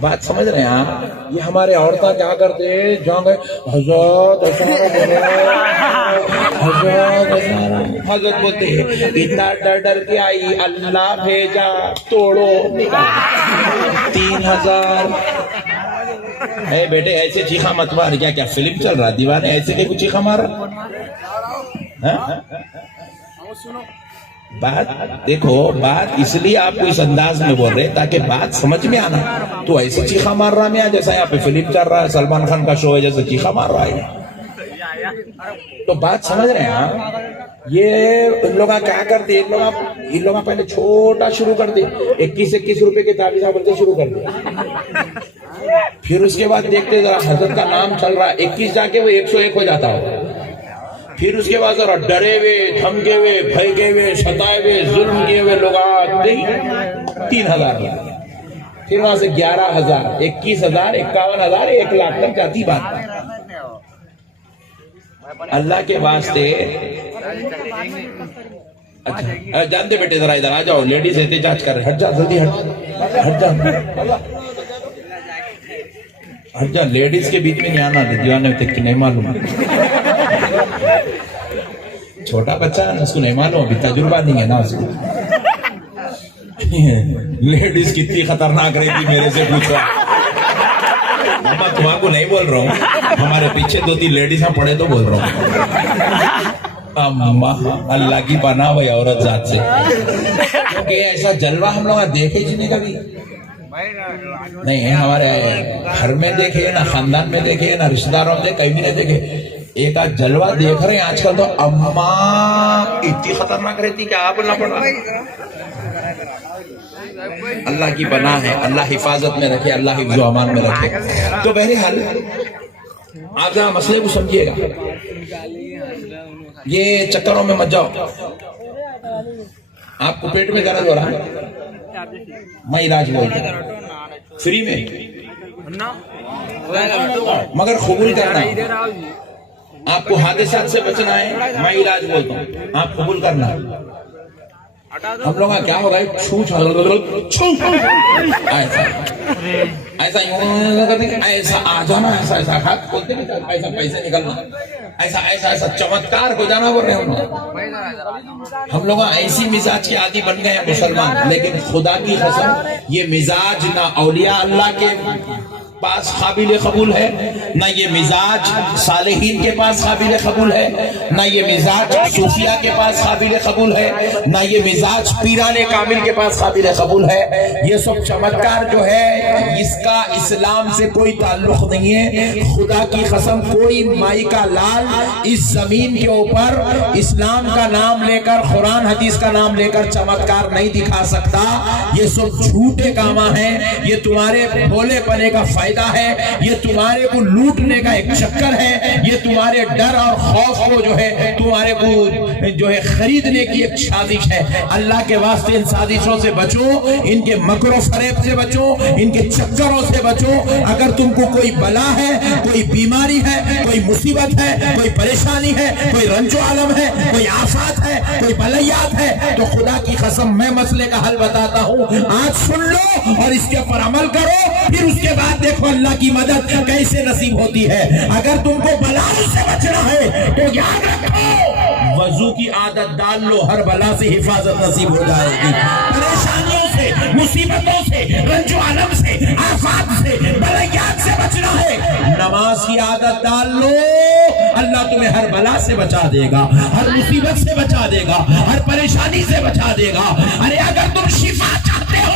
بات سمجھ رہے ہیں آپ؟ یہ ہمارے عورتیں کیا کرتے ہیں، جہاں گئے حضرت حضرت بولتے ہیں اتنا ڈر ڈر کے آئی، اللہ بھیجا، توڑو 3000۔ اے بیٹے ایسے چیخا مت مار، کیا فلم چل رہا دیوانے ایسے کہ کچھ چیخا مار رہا؟ بات دیکھو، بات اس لیے آپ کو اس انداز میں بول رہے تاکہ بات سمجھ میں آنا۔ تو ایسے چیخا مار رہا میں جیسا یہاں پہ فلم چل رہا ہے، سلمان خان کا شو ہے، جیسے چیخا مار رہا ہے۔ تو بات سمجھ رہے ہیں آپ؟ یہ ان لوگاں کیا کرتے، ان لوگاں پہلے چھوٹا شروع کر دے، 21 روپے کے تعویذ بولتے شروع کر دے، پھر اس کے بعد دیکھتے ذرا حضرت کا نام چل رہا ہے، 21 جا کے وہ 101 ہو جاتا ہو، پھر اس کے بعد ذرا ڈرے ہوئے، دھمکے ہوئے، بھڑکے ہوئے، ستائے ہوئے، ظلم کیے ہوئے لوگ آتے 3000، پھر وہاں سے 11000، 21000، 51000، 1,00,000 تک جاتی بات۔ اللہ کے واسطے اچھا جانتے بیٹے ذرا ادھر آ جاؤ، لیڈیز احتجاج کر رہے، ہٹ جا جلدی، ہٹ جا، لیڈیز کے بیچ میں نہیں آنا، دیوانے تک کی نہیں معلوم، چھوٹا بچہ ہے اس کو نہیں معلوم، ابھی تجربہ نہیں ہے نا اس کو۔ لیڈیز کتنی خطرناک رہی تھی میرے سے پوچھو، میں تمہارے کو نہیں بول رہا ہوں، ہمارے پیچھے 2-3 لیڈیز ہاں پڑے تو بول رہا ہوں۔ اللہ کی پناہ ہوئی عورت ذات سے، کیونکہ ایسا جلوہ ہم لوگ دیکھے جی نہیں کبھی نہیں، ہمارے گھر میں دیکھے نہ خاندان میں دیکھے نہ رشتہ داروں میں کہیں بھی نہیں دیکھے۔ ایک آج جلوہ دیکھ رہے ہیں آج کل تو، اماں اتنی خطرناک رہتی کہ آپ بولنا پڑا۔ اللہ کی پناہ ہے، اللہ حفاظت میں رکھے، اللہ حفظ و امان میں رکھے۔ تو بہرحال آپ ذرا مسئلے کو سمجھیے گا، یہ چکروں میں مت جاؤ۔ آپ کو پیٹ میں درد ہو رہا ہے، میں علاج بولتا ہوں فری میں، مگر قبول کرنا۔ آپ کو حادثات سے بچنا ہے، میں علاج بولتا ہوں، آپ قبول کرنا۔ ہم لوگ کیا ہوگا، ایسا ایسا آ جانا، ایسا ایسا کھا بولتے ایسا پیسے نکلنا، ایسا ایسا ایسا چمتکار ہو جانا بول رہے ہیں ہم لوگ ایسی مزاج کے عادی بن گئے ہیں مسلمان۔ لیکن خدا کی قسم یہ مزاج نہ اولیاء اللہ کے پاس قابل قبول ہے، نہ یہ مزاج صالحین کے پاس قابل قبول ہے، نہ یہ مزاج صوفیاء کے پاس قابل قبول ہے، نہ یہ مزاج پیران کامل کے پاس قابل قبول ہے۔ یہ سب چمتکار جو ہے اس کا اسلام سے کوئی تعلق نہیں ہے۔ خدا کی قسم کوئی مائی کا لال اس زمین کے اوپر اسلام کا نام لے کر، قرآن حدیث کا نام لے کر چمتکار نہیں دکھا سکتا۔ یہ سب جھوٹے کاماں ہیں، یہ تمہارے بھولے پنے کا فائدہ ہے، یہ تمہارے کو لوٹنے کا ایک چکر ہے، یہ تمہارے ڈر اور خوف کو جو ہے تمہارے کو جو ہے خریدنے کی ایک سازش ہے۔ اللہ کے واسطے ان سازشوں سے بچو، ان کے مکر و فریب سے بچو، ان کے چکروں سے بچو۔ اگر تم کو کوئی بلا ہے، کوئی بیماری ہے، کوئی مصیبت ہے، کوئی پریشانی ہے، کوئی رنج و عالم ہے، کوئی آفات ہے، کوئی بلیات ہے، تو خدا کی قسم میں مسئلے کا حل بتاتا ہوں، آج سن لو اور اس کے اوپر عمل کرو، پھر اس کے بعد دیکھو اللہ کی مدد کیسے نصیب ہوتی ہے۔ اگر تم کو بلاؤں سے بچنا ہے تو یاد رکھو، وضو کی عادت ڈال لو، ہر بلا سے حفاظت نصیب ہو جائے گی۔ پریشانیوں سے، مصیبتوں سے، رنج و عالم سے، آفات سے، بلیات سے بچنا ہے، نماز کی عادت ڈال لو، اللہ تمہیں ہر بلا سے بچا دے گا، ہر مصیبت سے بچا دے گا، ہر پریشانی سے بچا دے گا۔ ارے اگر تم شفا چاہتے ہو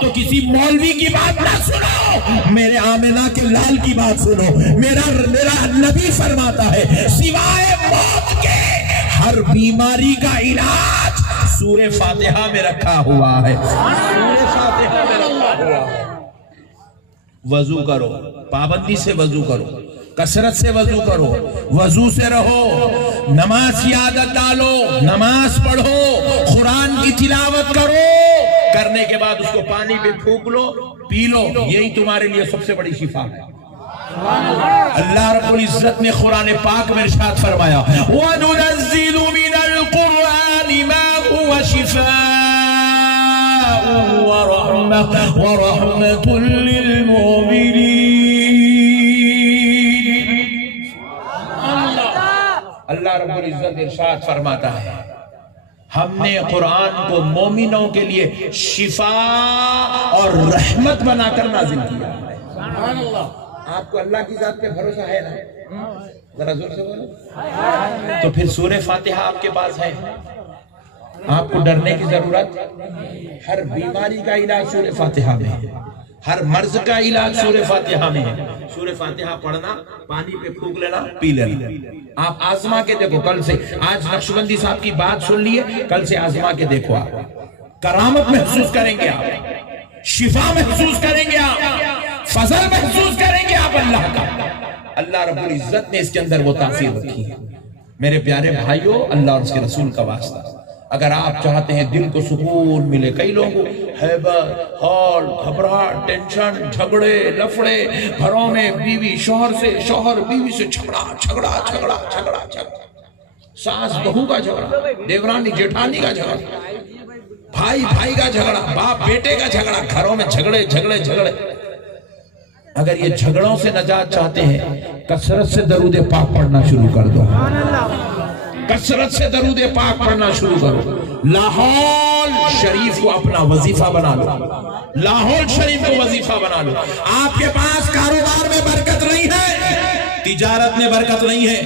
تو کسی مولوی کی بات نہ سنو، میرے آمنہ کے لال کی بات سنو۔ میرا نبی فرماتا ہے سوائے موت کے ہر بیماری کا علاج سورہ فاتحہ میں رکھا ہوا ہے، سورہ فاتحہ میں رکھا ہوا ہے۔ وضو کرو، پابندی سے وضو کرو، کثرت سے وضو کرو، وضو سے رہو، نماز کی عادت ڈالو، نماز پڑھو، قرآن کی تلاوت کرو، کرنے کے بعد اس کو پانی پہ پھونک لو، پی لو، یہی تمہارے لیے سب سے بڑی شفا ہے۔ اللہ رب العزت نے قرآن پاک میں ارشاد فرمایا وَنُنَزِّلُ مِنَ الْقُرْآنِ مَا هُوَ شِفَاءٌ ورحمة للمؤمنين. اللہ رب العزت ارشاد فرماتا ہے ہم نے قرآن کو مومنوں کے لیے شفا اور رحمت بنا کر نازل کیا. آپ کو اللہ کی ذات پہ بھروسہ ہے نا؟ ذرا زور سے بولو. تو پھر سورہ فاتحہ آپ کے پاس ہے. آپ کو ڈرنے کی ضرورت. ہر بیماری کا علاج سورہ فاتحہ میں ہے. ہر مرض کا علاج سورہ فاتحہ میں ہے. سورہ فاتحہ پڑھنا, پانی پہ پھونک لینا, پی لینا. آپ آزما کے دیکھو. کل سے آج نقشبندی صاحب کی بات سن لیے, کل سے آزما کے دیکھو. آپ کرامت محسوس کریں گے, آپ شفا محسوس کریں گے, آپ فضل محسوس کریں گے آپ اللہ کا. اللہ رب العزت نے اس کے اندر وہ تاثیر رکھی ہے. میرے پیارے بھائیوں, اللہ اور اس کے رسول کا واسطہ, اگر آپ چاہتے ہیں دل کو سکون ملے, کئی لوگوں ہیبت, ہال, گھبراہٹ, ٹینشن, جھگڑے, لفڑے, گھروں میں بیوی شوہر سے, شوہر بیوی سے جھگڑا, ساس بہو کا جھگڑا, دیورانی جیٹھانی کا جھگڑا, بھائی بھائی کا جھگڑا, باپ بیٹے کا جھگڑا, گھروں میں جھگڑے. اگر یہ جھگڑوں سے نجات چاہتے ہیں, کثرت سے درود پاک پڑھنا شروع کر دو. کثرت سے درود پاک پڑھنا شروع کرو. لاہور شریف کو اپنا وظیفہ بنا لو. لاہور شریف کو وظیفہ بنا لو. آپ کے پاس کاروبار میں برکت نہیں ہے, تجارت میں برکت نہیں ہے,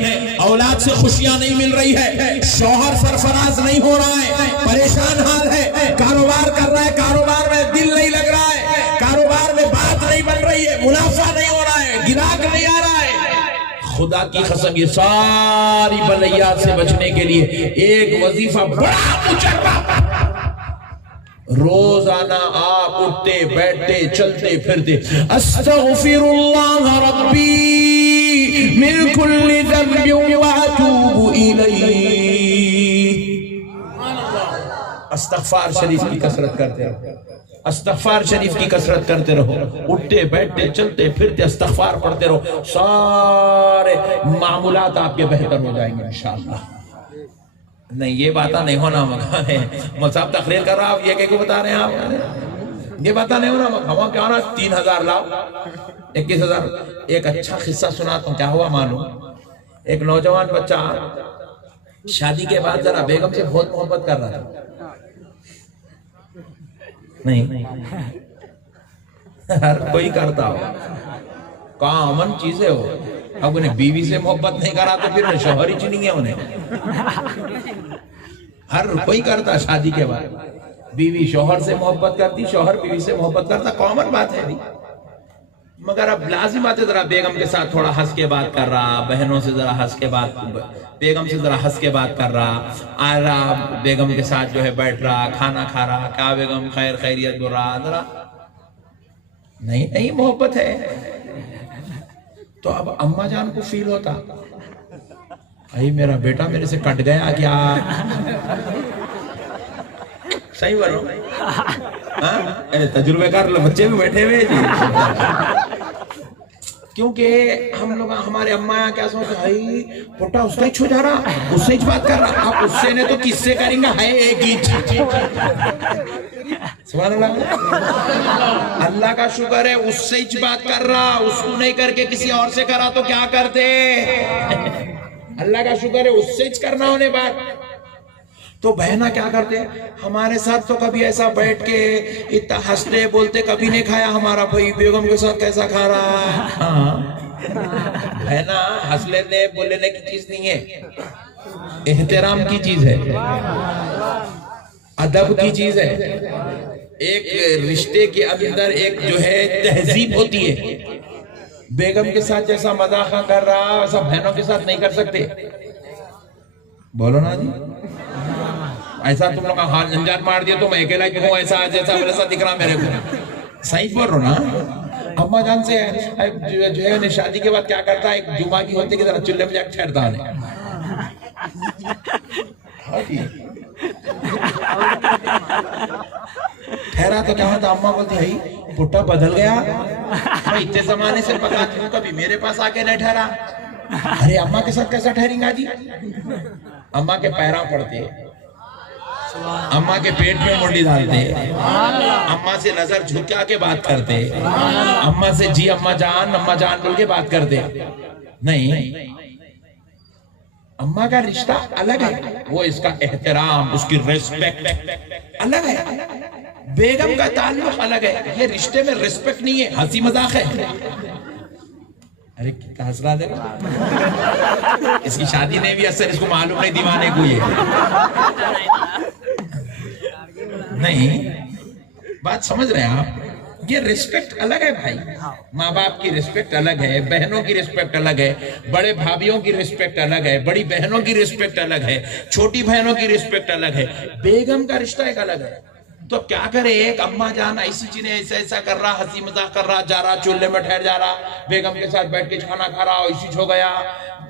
اولاد سے خوشیاں نہیں مل رہی ہے, شوہر سرفراز نہیں ہو رہا ہے, پریشان حال ہے, کاروبار کر رہا ہے, کاروبار میں دل نہیں لگ رہا ہے, کاروبار میں بات نہیں بن رہی ہے, منافع نہیں ہو رہا ہے, گراہک نہیں آ رہا ہے. خدا کی قسم یہ ساری بلیات سے بچنے کے لیے ایک وظیفہ بڑا مجربہ. روزانہ آپ اٹھتے بیٹھتے چلتے پھرتے استغفر اللہ ربی من کل ذنب واتوب الیہ. استغفار شریف کی کثرت کرتے رہو. استغفار شریف کی کثرت کرتے رہو. اٹھتے بیٹھتے چلتے پھرتے استغفار پڑھتے رہو. سارے معاملات آپ کے بہتر ہو جائیں گے انشاءاللہ. نہیں یہ باتیں نہیں ہونا مکان ہے. مصعب تقریر کر رہا, آپ یہ کہ بتا رہے ہیں, آپ یہ باتیں نہیں ہونا. ہوا کیا ہونا, 3000 لاؤ 21,000. ایک اچھا قصہ سناتا ہوں. کیا ہوا معلوم, ایک نوجوان بچہ شادی کے بعد ذرا بیگم سے بہت محبت کر رہا تھا. نہیں ہر کوئی کرتا ہو, کامن چیزیں ہو. اب انہیں بیوی سے محبت نہیں کرا تو پھر شوہر ہی چنیں گے انہیں. ہر کوئی کرتا شادی کے بعد. بیوی شوہر سے محبت کرتی, شوہر بیوی سے محبت کرتا, کامن بات ہے. مگر اب لازم بات ہے ذرا بیگم کے ساتھ تھوڑا ہنس کے بات کر رہا, بہنوں سے ذرا ہنس کے بات, بیگم سے ذرا ہنس کے بات کر رہا, آ رہا بیگم کے ساتھ جو ہے بیٹھ رہا, کھانا کھا رہا, کیا بیگم خیر خیریت بول رہا, ذرا نہیں محبت ہے. تو اب اماں جان کو فیل ہوتا, بھائی میرا بیٹا میرے سے کٹ گیا کیا. صحیح بولو, تجربے کار بچے بھی بیٹھے ہوئے جی. کیونکہ ہم لوگ ہمارے اماں یہاں کیا سمجھتے, بھائی پوٹا اس کا ہی چھو جا رہا, اس سے ہی بات کر رہا. آپ اس سے نے تو کس سے کریں گا, ہے ایک ہی. سبحان اللہ. اللہ کا شکر ہے اس سے ہی بات کر رہا, اس کو نہیں کر کے کسی اور سے کرا تو کیا کرتے. اللہ کا شکر ہے اس سے ہی کرنا ہونے بات. تو بہنا کیا کرتے, ہمارے ساتھ تو کبھی ایسا بیٹھ کے اتنا ہنستے بولتے کبھی نہیں کھایا ہمارا بھائی بیگم کے ساتھ کیسا کھا رہا. بہنا ہنس لینے بول لینے کی چیز نہیں ہے, احترام کی چیز ہے, ادب کی چیز ہے. ایک رشتے کے اندر ایک جو ہے تہذیب ہوتی ہے. بیگم کے ساتھ جیسا مذاق کر رہا ایسا بہنوں کے ساتھ نہیں کر سکتے. بولو نا جی, ایسا تم لوگ کا حال جنجات مار دیا تو میں اکیلا کیوں ہوں, ایسا جیسا ویسا دکھ رہا میرے کو. صحیح بول رہا نا. اماں جان سے جو ہے شادی کے بعد کیا کرتا ہے, ایک جمعہ کی ہوتی کہ ذرا چولہے میں جا کے ٹھہرتا ہے. ٹھہرا تو کیا ہوتا, اماں بولتی ہے پٹا بدل گیا, میں اتنے زمانے سے پکاتی ہوں کبھی میرے پاس آ کے نہیں ٹھہرا. ارے اماں کے ساتھ کیسا ٹھہریں گا جی. اماں کے پیراں پڑتے, اماں کے پیٹ میں منڈی ڈالتے، اماں سے نظر جھکا کے بات کرتے، اماں سے جی اماں جان بول کے بات کرتے. نہیں، اماں کا رشتہ الگ ہے، وہ اس کا احترام، اس کی ریسپیکٹ الگ ہے. بیگم کا تعلق الگ ہے. یہ رشتے میں ریسپیکٹ نہیں ہے، ہنسی مذاق ہے. ارے کتنا ہنس رہا دیکھو، اس کی شادی نہیں بھی اثر، اس کو معلوم نہیں دیوانے کو یہ نہیں. بات سمجھ رہے ہیں آپ؟ یہ ریسپیکٹ الگ ہے بھائی. ماں باپ کی ریسپیکٹ الگ ہے، بہنوں کی ریسپیکٹ الگ ہے، بڑے بھابیوں کی ریسپیکٹ الگ ہے، بڑی بہنوں کی ریسپیکٹ الگ ہے، چھوٹی بہنوں کی ریسپیکٹ الگ ہے. بیگم کا رشتہ ایک الگ ہے. تو کیا کرے، ایک اماں جان ایسی چیزیں ایسا کر رہا، ہنسی مذاق کر رہا، جا رہا چولہے میں ٹھہر جا رہا، بیگم کے ساتھ بیٹھ کے کھانا کھا رہا، ایسی ہو گیا.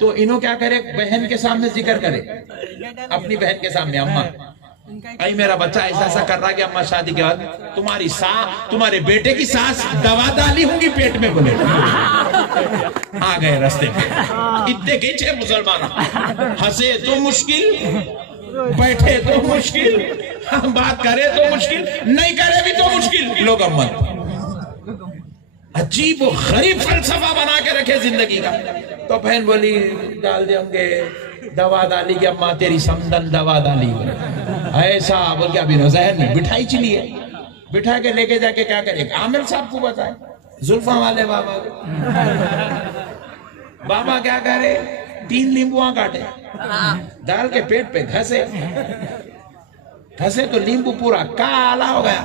تو انہوں کیا کرے، بہن کے سامنے ذکر کرے، اپنی بہن کے سامنے، اماں ائی میرا بچہ ایسا کر رہا کہ اماں شادی کے بعد تمہارے بیٹے کی ساس دوا ڈالی ہوں گی پیٹ میں. بولے آ گئے رستے پہ اتنے کھینچے مسلمان، ہنسے تو مشکل، بیٹھے تو مشکل، بات کرے تو مشکل، نہیں کرے بھی تو مشکل. لوگ امت عجیب و غریب فلسفہ بنا کے رکھے زندگی کا. تو بہن بولی ڈال دیں گے دوا ڈالی کہ اماں تیری سمدن دوا ڈالی. ایسا بول کے ابھی ذہن میں بٹھائی چلی ہے، بٹھا کے لے کے جا کے کیا کرے. عامر صاحب کو بتائے، زلفاں والے بابا کیا کرے، 3 لیمبوان کاٹے، ڈال کے پیٹ پہ گھسے تو لیمبو پورا کالا ہو گیا.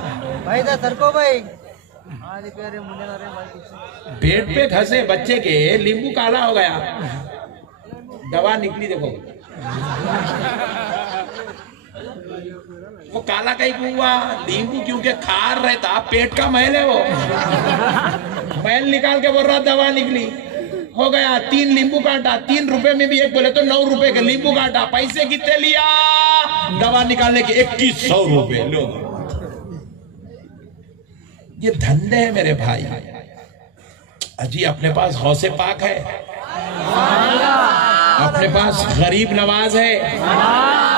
پیٹ پہ گھسے بچے کے، لیمبو کالا ہو گیا. دوا نکلی دیکھو، وہ کالا کہیں ہوا، لیمبو کیونکہ کھار رہتا، پیٹ کا محل ہے، وہ محل نکال کے بول رہا دوا نکلی. ہو گیا 3 لیمبو کاٹا، 3 روپے میں بھی ایک بولے تو 9 روپے کے لیمبو کاٹا. پیسے کتنے لیا دوا نکالنے کے؟ 2100 روپے. لوگ یہ دھندے ہیں میرے بھائی. اجی اپنے پاس غوث پاک ہے، اپنے پاس غریب نواز ہے،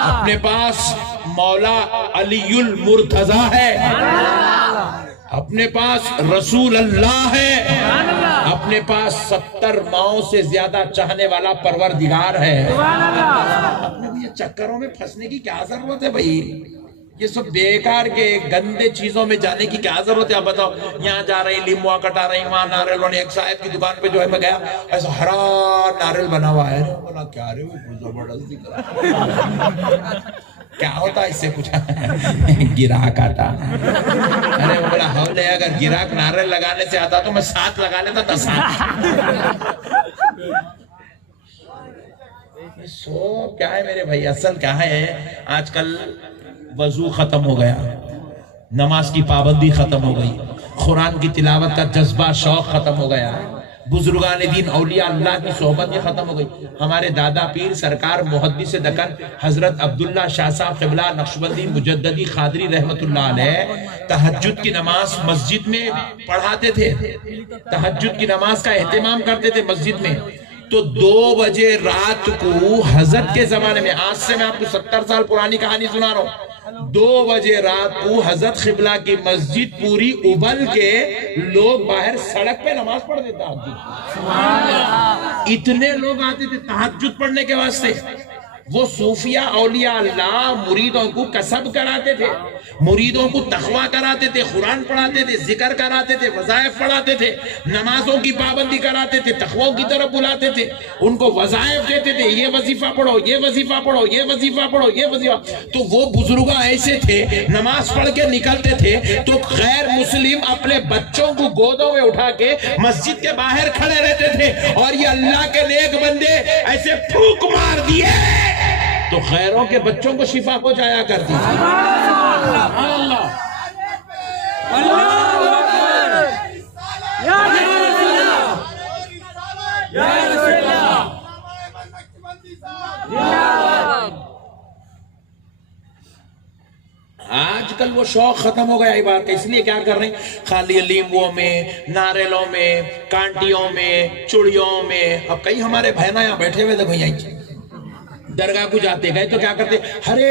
اپنے پاس مولا علی المرتضی ہے، اپنے پاس رسول اللہ ہے، اپنے پاس 70 ماؤں سے زیادہ چاہنے والا پروردگار ہے. اپنے یہ چکروں میں پھنسنے کی کیا ضرورت ہے بھائی؟ یہ سب بیکار کے گندے چیزوں میں جانے کی کیا ضرورت ہے؟ آپ بتاؤ، یہاں جا رہی لیموا کٹا رہی، وہاں ناریل. ایک صاحب کی دکان پہ جو ہے میں گیا، ایسا ہرا ناریل بنا ہوا ہے. بولا کیا رہے ہو، زبردست دکھ رہا. کیا ہوتا اس سے پوچھا، گراہک آتا. ارے بولا ہولے، اگر گراہک ناریل لگانے سے آتا تو میں 7 لگا لیتا تھا. 7 سو کیا ہے میرے بھائی؟ اصل کیا ہے، آج کل وضو ختم ہو گیا، نماز کی پابندی ختم ہو گئی، قرآن کی تلاوت کا جذبہ شوق ختم ہو گیا، بزرگان دین اولیاء اللہ کی صحبت یہ ختم ہو گئی. ہمارے دادا پیر سرکار محدث دکن حضرت عبداللہ شاہ صاحب قبلہ نقشبندی مجددی قادری رحمت اللہ علیہ تہجد کی نماز مسجد میں پڑھاتے تھے، تہجد کی نماز کا اہتمام کرتے تھے مسجد میں. تو 2 بجے رات کو حضرت کے زمانے میں، آج سے میں آپ کو 70 سال پرانی کہانی سنا رہا ہوں، 2 بجے رات کو حضرت قبلہ کی مسجد پوری ابل کے لوگ باہر سڑک پہ نماز پڑھ دیتا. اتنے لوگ آتے تھے تہجد پڑھنے کے واسطے. وہ صوفیہ اولیاء اللہ مریدوں کو کسب کراتے تھے، مریدوں کو تقویٰ کراتے تھے، قرآن پڑھاتے تھے، ذکر کراتے تھے، وظائف پڑھاتے تھے، نمازوں کی پابندی کراتے تھے، تقویٰ کی طرف بلاتے تھے، ان کو وظائف دیتے تھے، یہ وظیفہ پڑھو، یہ وظیفہ پڑھو، یہ وظیفہ پڑھو، یہ وظیفہ. تو وہ بزرگاں ایسے تھے، نماز پڑھ کے نکلتے تھے تو غیر مسلم اپنے بچوں کو گودوں میں اٹھا کے مسجد کے باہر کھڑے رہتے تھے، اور یہ اللہ کے نیک بندے ایسے پھونک مار دیے تو غیروں کے بچوں کو شفا ہو جایا کرتی تھی. آج کل وہ شوق ختم ہو گیا عبادت کا. اس لیے کیا کر رہے ہیں، خالی لیمبوں میں، ناریلوں میں، کانٹیوں میں، چڑیوں میں. اب کئی ہمارے بہنیں یہاں بیٹھے ہوئے دیکھو، یہاں درگاہ کو جاتے گئے تو کیا کرتے, ہرے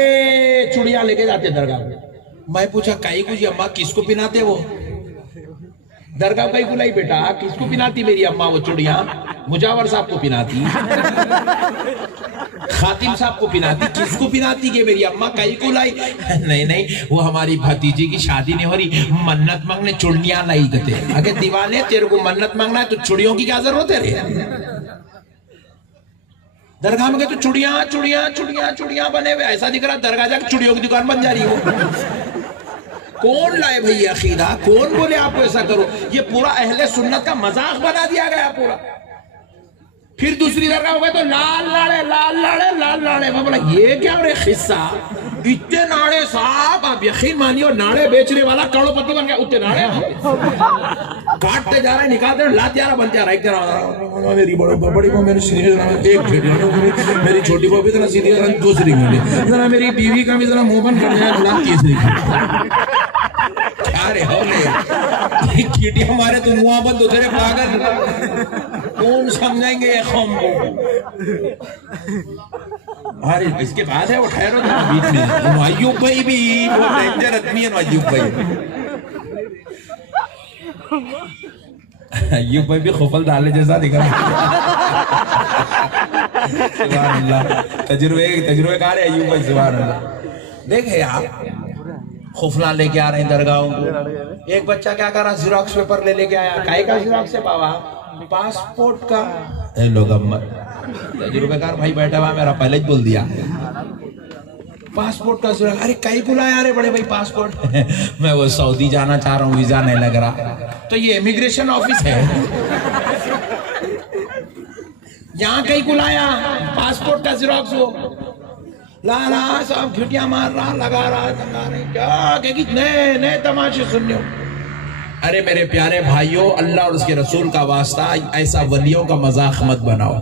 چڑیا لے کے جاتے درگاہ کو. میں پوچھا کائی کو جی اماں کس کو پہناتے وہ؟ درگاہ کائی کو لائی بیٹا, کس کو پہناتی میری اماں وہ چڑیاں؟ مجاور صاحب کو پہناتی, خاتم صاحب کو پہناتی, کس کو پہناتی کہ میری اماں کائی کو لائی؟ نہیں وہ ہماری بھتیجی کی شادی نہیں ہو رہی, منت مانگنے چڑیاں لائی گتے. اگر دیوانے تیرے کو منت مانگنا ہے تو چڑیوں کی کیا ضرورت ہے رے؟ درگاہ میں گئے تو چڑیاں بنے ہوئے, ایسا دکھ رہا درگاہ جا کے چڑیوں کی دکان بن جا رہی ہو. کون لائے بھئی عقیدہ؟ کون بولے آپ کو ایسا کرو؟ یہ پورا اہل سنت کا مذاق بنا دیا گیا پورا. پھر دوسری درگاہ ہو گئے تو لال لاڑے. میں بولا یہ کیا رہے قصہ؟ اتنے ناڑے صاحب, آپ یقین مانیو ناڑے بیچنے والا کروڑ پتی بن گیا. اتنے ناڑے کاٹتے جا رہے, نکالتے رہے, لاتیارہ بنتے جا رہا. ایک طرح میری بڑی ماں میری سیدھی, ایک گھٹیا میری چھوٹی بہو بھی ذرا سیدھی, دوسری گھٹیا میری بیوی کا بھی ذرا منہ بند کر دیا, تیسری کیا رہے ہو لے کیٹی ہمارے تو منہ بند ہوتے رہے پاگل. کون سمجھیں گے قوم کو؟ ارے اس کے بعد ہے وہ ٹھہرو بیچ میں, ایوب بھائی بھی وہ ڈینجر آدمی ہے. ایوب بھائی بھی خفل ڈالے جیسا دکھ رہا. سبحان اللہ, تجربے کار ہے ایوب بھائی. سبحان اللہ. دیکھیں آپ خفلہ لے کے آ رہے ہیں درگاہوں کو. ایک بچہ کیا کر رہا, زیروکس پیپر لے کے آیا. کائی کا زیروکس ہے بابا؟ پاسپورٹ کا. اے لوگ امت تجربے کار بھائی بیٹھا ہوا, میرا پہلے ہی بول دیا پاسپورٹ کا زیروکس. ارے کائی کو لایا رے بڑے بھائی پاسپورٹ؟ میں وہ سعودی جانا چاہ رہا ہوں, ویزا نہیں لگ رہا. تو یہ امیگریشن آفس ہے, یہاں کئی کو لایا پاسپورٹ کا زیروکس. ہو لا رہا صاحب, گھٹیاں مار رہا, لگا رہا, کیا کہ نئے تماشے سننے ہو. ارے میرے پیارے بھائیوں, اللہ اور اس کے رسول کا واسطہ ایسا ولیوں کا مذاق مت بناؤ.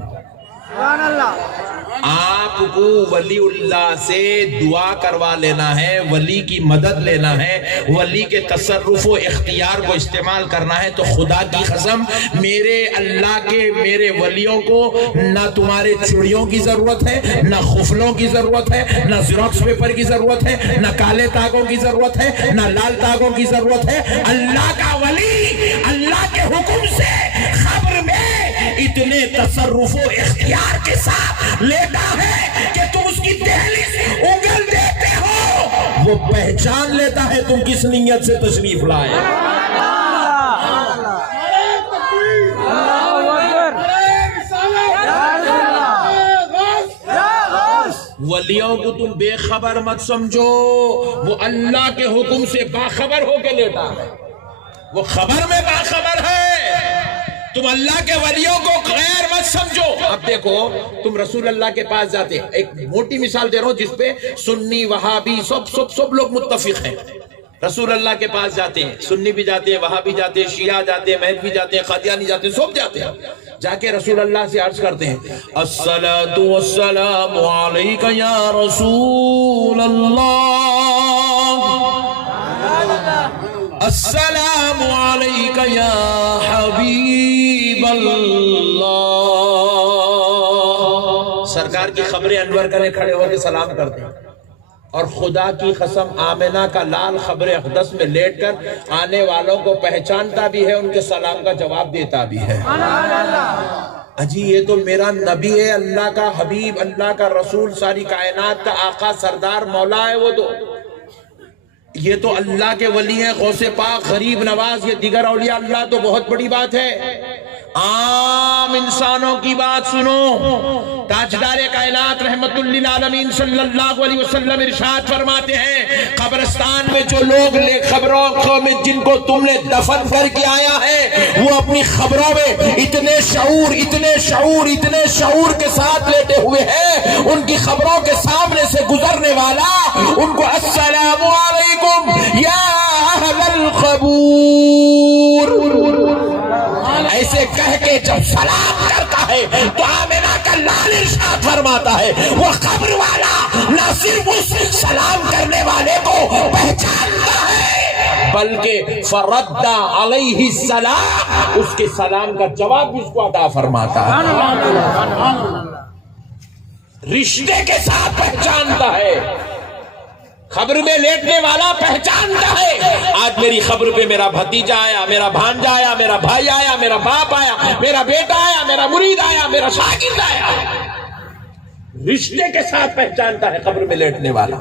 آپ کو ولی اللہ سے دعا کروا لینا ہے, ولی کی مدد لینا ہے, ولی کے تصرف و اختیار کو استعمال کرنا ہے. تو خدا کی قسم میرے اللہ کے میرے ولیوں کو نہ تمہارے چڑیوں کی ضرورت ہے, نہ خفلوں کی ضرورت ہے, نہ زیروکس پیپر کی ضرورت ہے, نہ کالے تاگوں کی ضرورت ہے, نہ لال تاگوں کی ضرورت ہے. اللہ کا ولی اللہ کے حکم سے خبر میں اتنے تصرف و اختیار کے ساتھ لیتا ہے کہ تم اس کی دہلیز انگل دیتے ہو, وہ پہچان لیتا ہے تم کس نیت سے تشریف لائے. ولیوں کو تم بے خبر مت سمجھو, وہ اللہ کے حکم سے باخبر ہو کے لیتا ہے, وہ خبر میں باخبر ہے. تم اللہ کے ولیوں کو غیر مت سمجھو. اب دیکھو تم رسول اللہ کے پاس جاتے, ایک موٹی مثال دے رہا ہوں جس پہ سنی وہابی سب لوگ متفق ہیں. رسول اللہ کے پاس جاتے ہیں, سنی بھی جاتے ہیں, وہابی جاتے ہیں, شیعہ جاتے ہیں, مہدوی جاتے ہیں, قادیانی جاتے ہیں, سب جاتے ہیں. جا کے رسول اللہ سے عرض کرتے ہیں, الصلاۃ والسلام علیک یا رسول اللہ, السلام علیک یا حبیب اللہ. سرکار کی خبر انور کرے کھڑے ہو کے سلام کرتے ہیں, اور خدا کی قسم آمنہ کا لال خبر اقدس میں لیٹ کر آنے والوں کو پہچانتا بھی ہے, ان کے سلام کا جواب دیتا بھی ہے. اجی یہ تو میرا نبی ہے, اللہ کا حبیب, اللہ کا رسول, ساری کائنات کا آقا, سردار, مولا ہے. وہ تو یہ تو اللہ کے ولی ہیں, غوث پاک, غریب نواز, یہ دیگر اولیاء اللہ. تو بہت بڑی بات ہے. عام انسانوں کی بات سنو. تاجدار کائنات رحمت للعالمین صلی اللہ علیہ وسلم ارشاد فرماتے ہیں, قبرستان میں جو لوگ خبروں میں جن کو تم نے دفن کر کے آیا ہے, وہ اپنی خبروں میں اتنے شعور کے ساتھ لیٹے ہوئے ہیں, ان کی خبروں کے سامنے سے گزرنے والا ان کو السلام علیکم یا اہل القبور ایسے کہہ کے جب سلام کرتا ہے تو آمنہ کا لال ارشاد فرماتا ہے, وہ قبر والا نہ صرف اس سلام کرنے والے کو پہچانتا ہے بلکہ فرد علیہ السلام, اس کے سلام کا جواب بھی اس کو عطا فرماتا ہے. رشتے کے ساتھ پہچانتا ہے. قبر میں لیٹنے والا پہچانتا ہے آج میری قبر پہ میرا بھتیجا آیا, میرا بھانجا آیا, میرا بھائی آیا, میرا باپ آیا, میرا بیٹا آیا, میرا مرید آیا, میرا شاگرد آیا. رشتے کے ساتھ پہچانتا ہے قبر میں لیٹنے والا.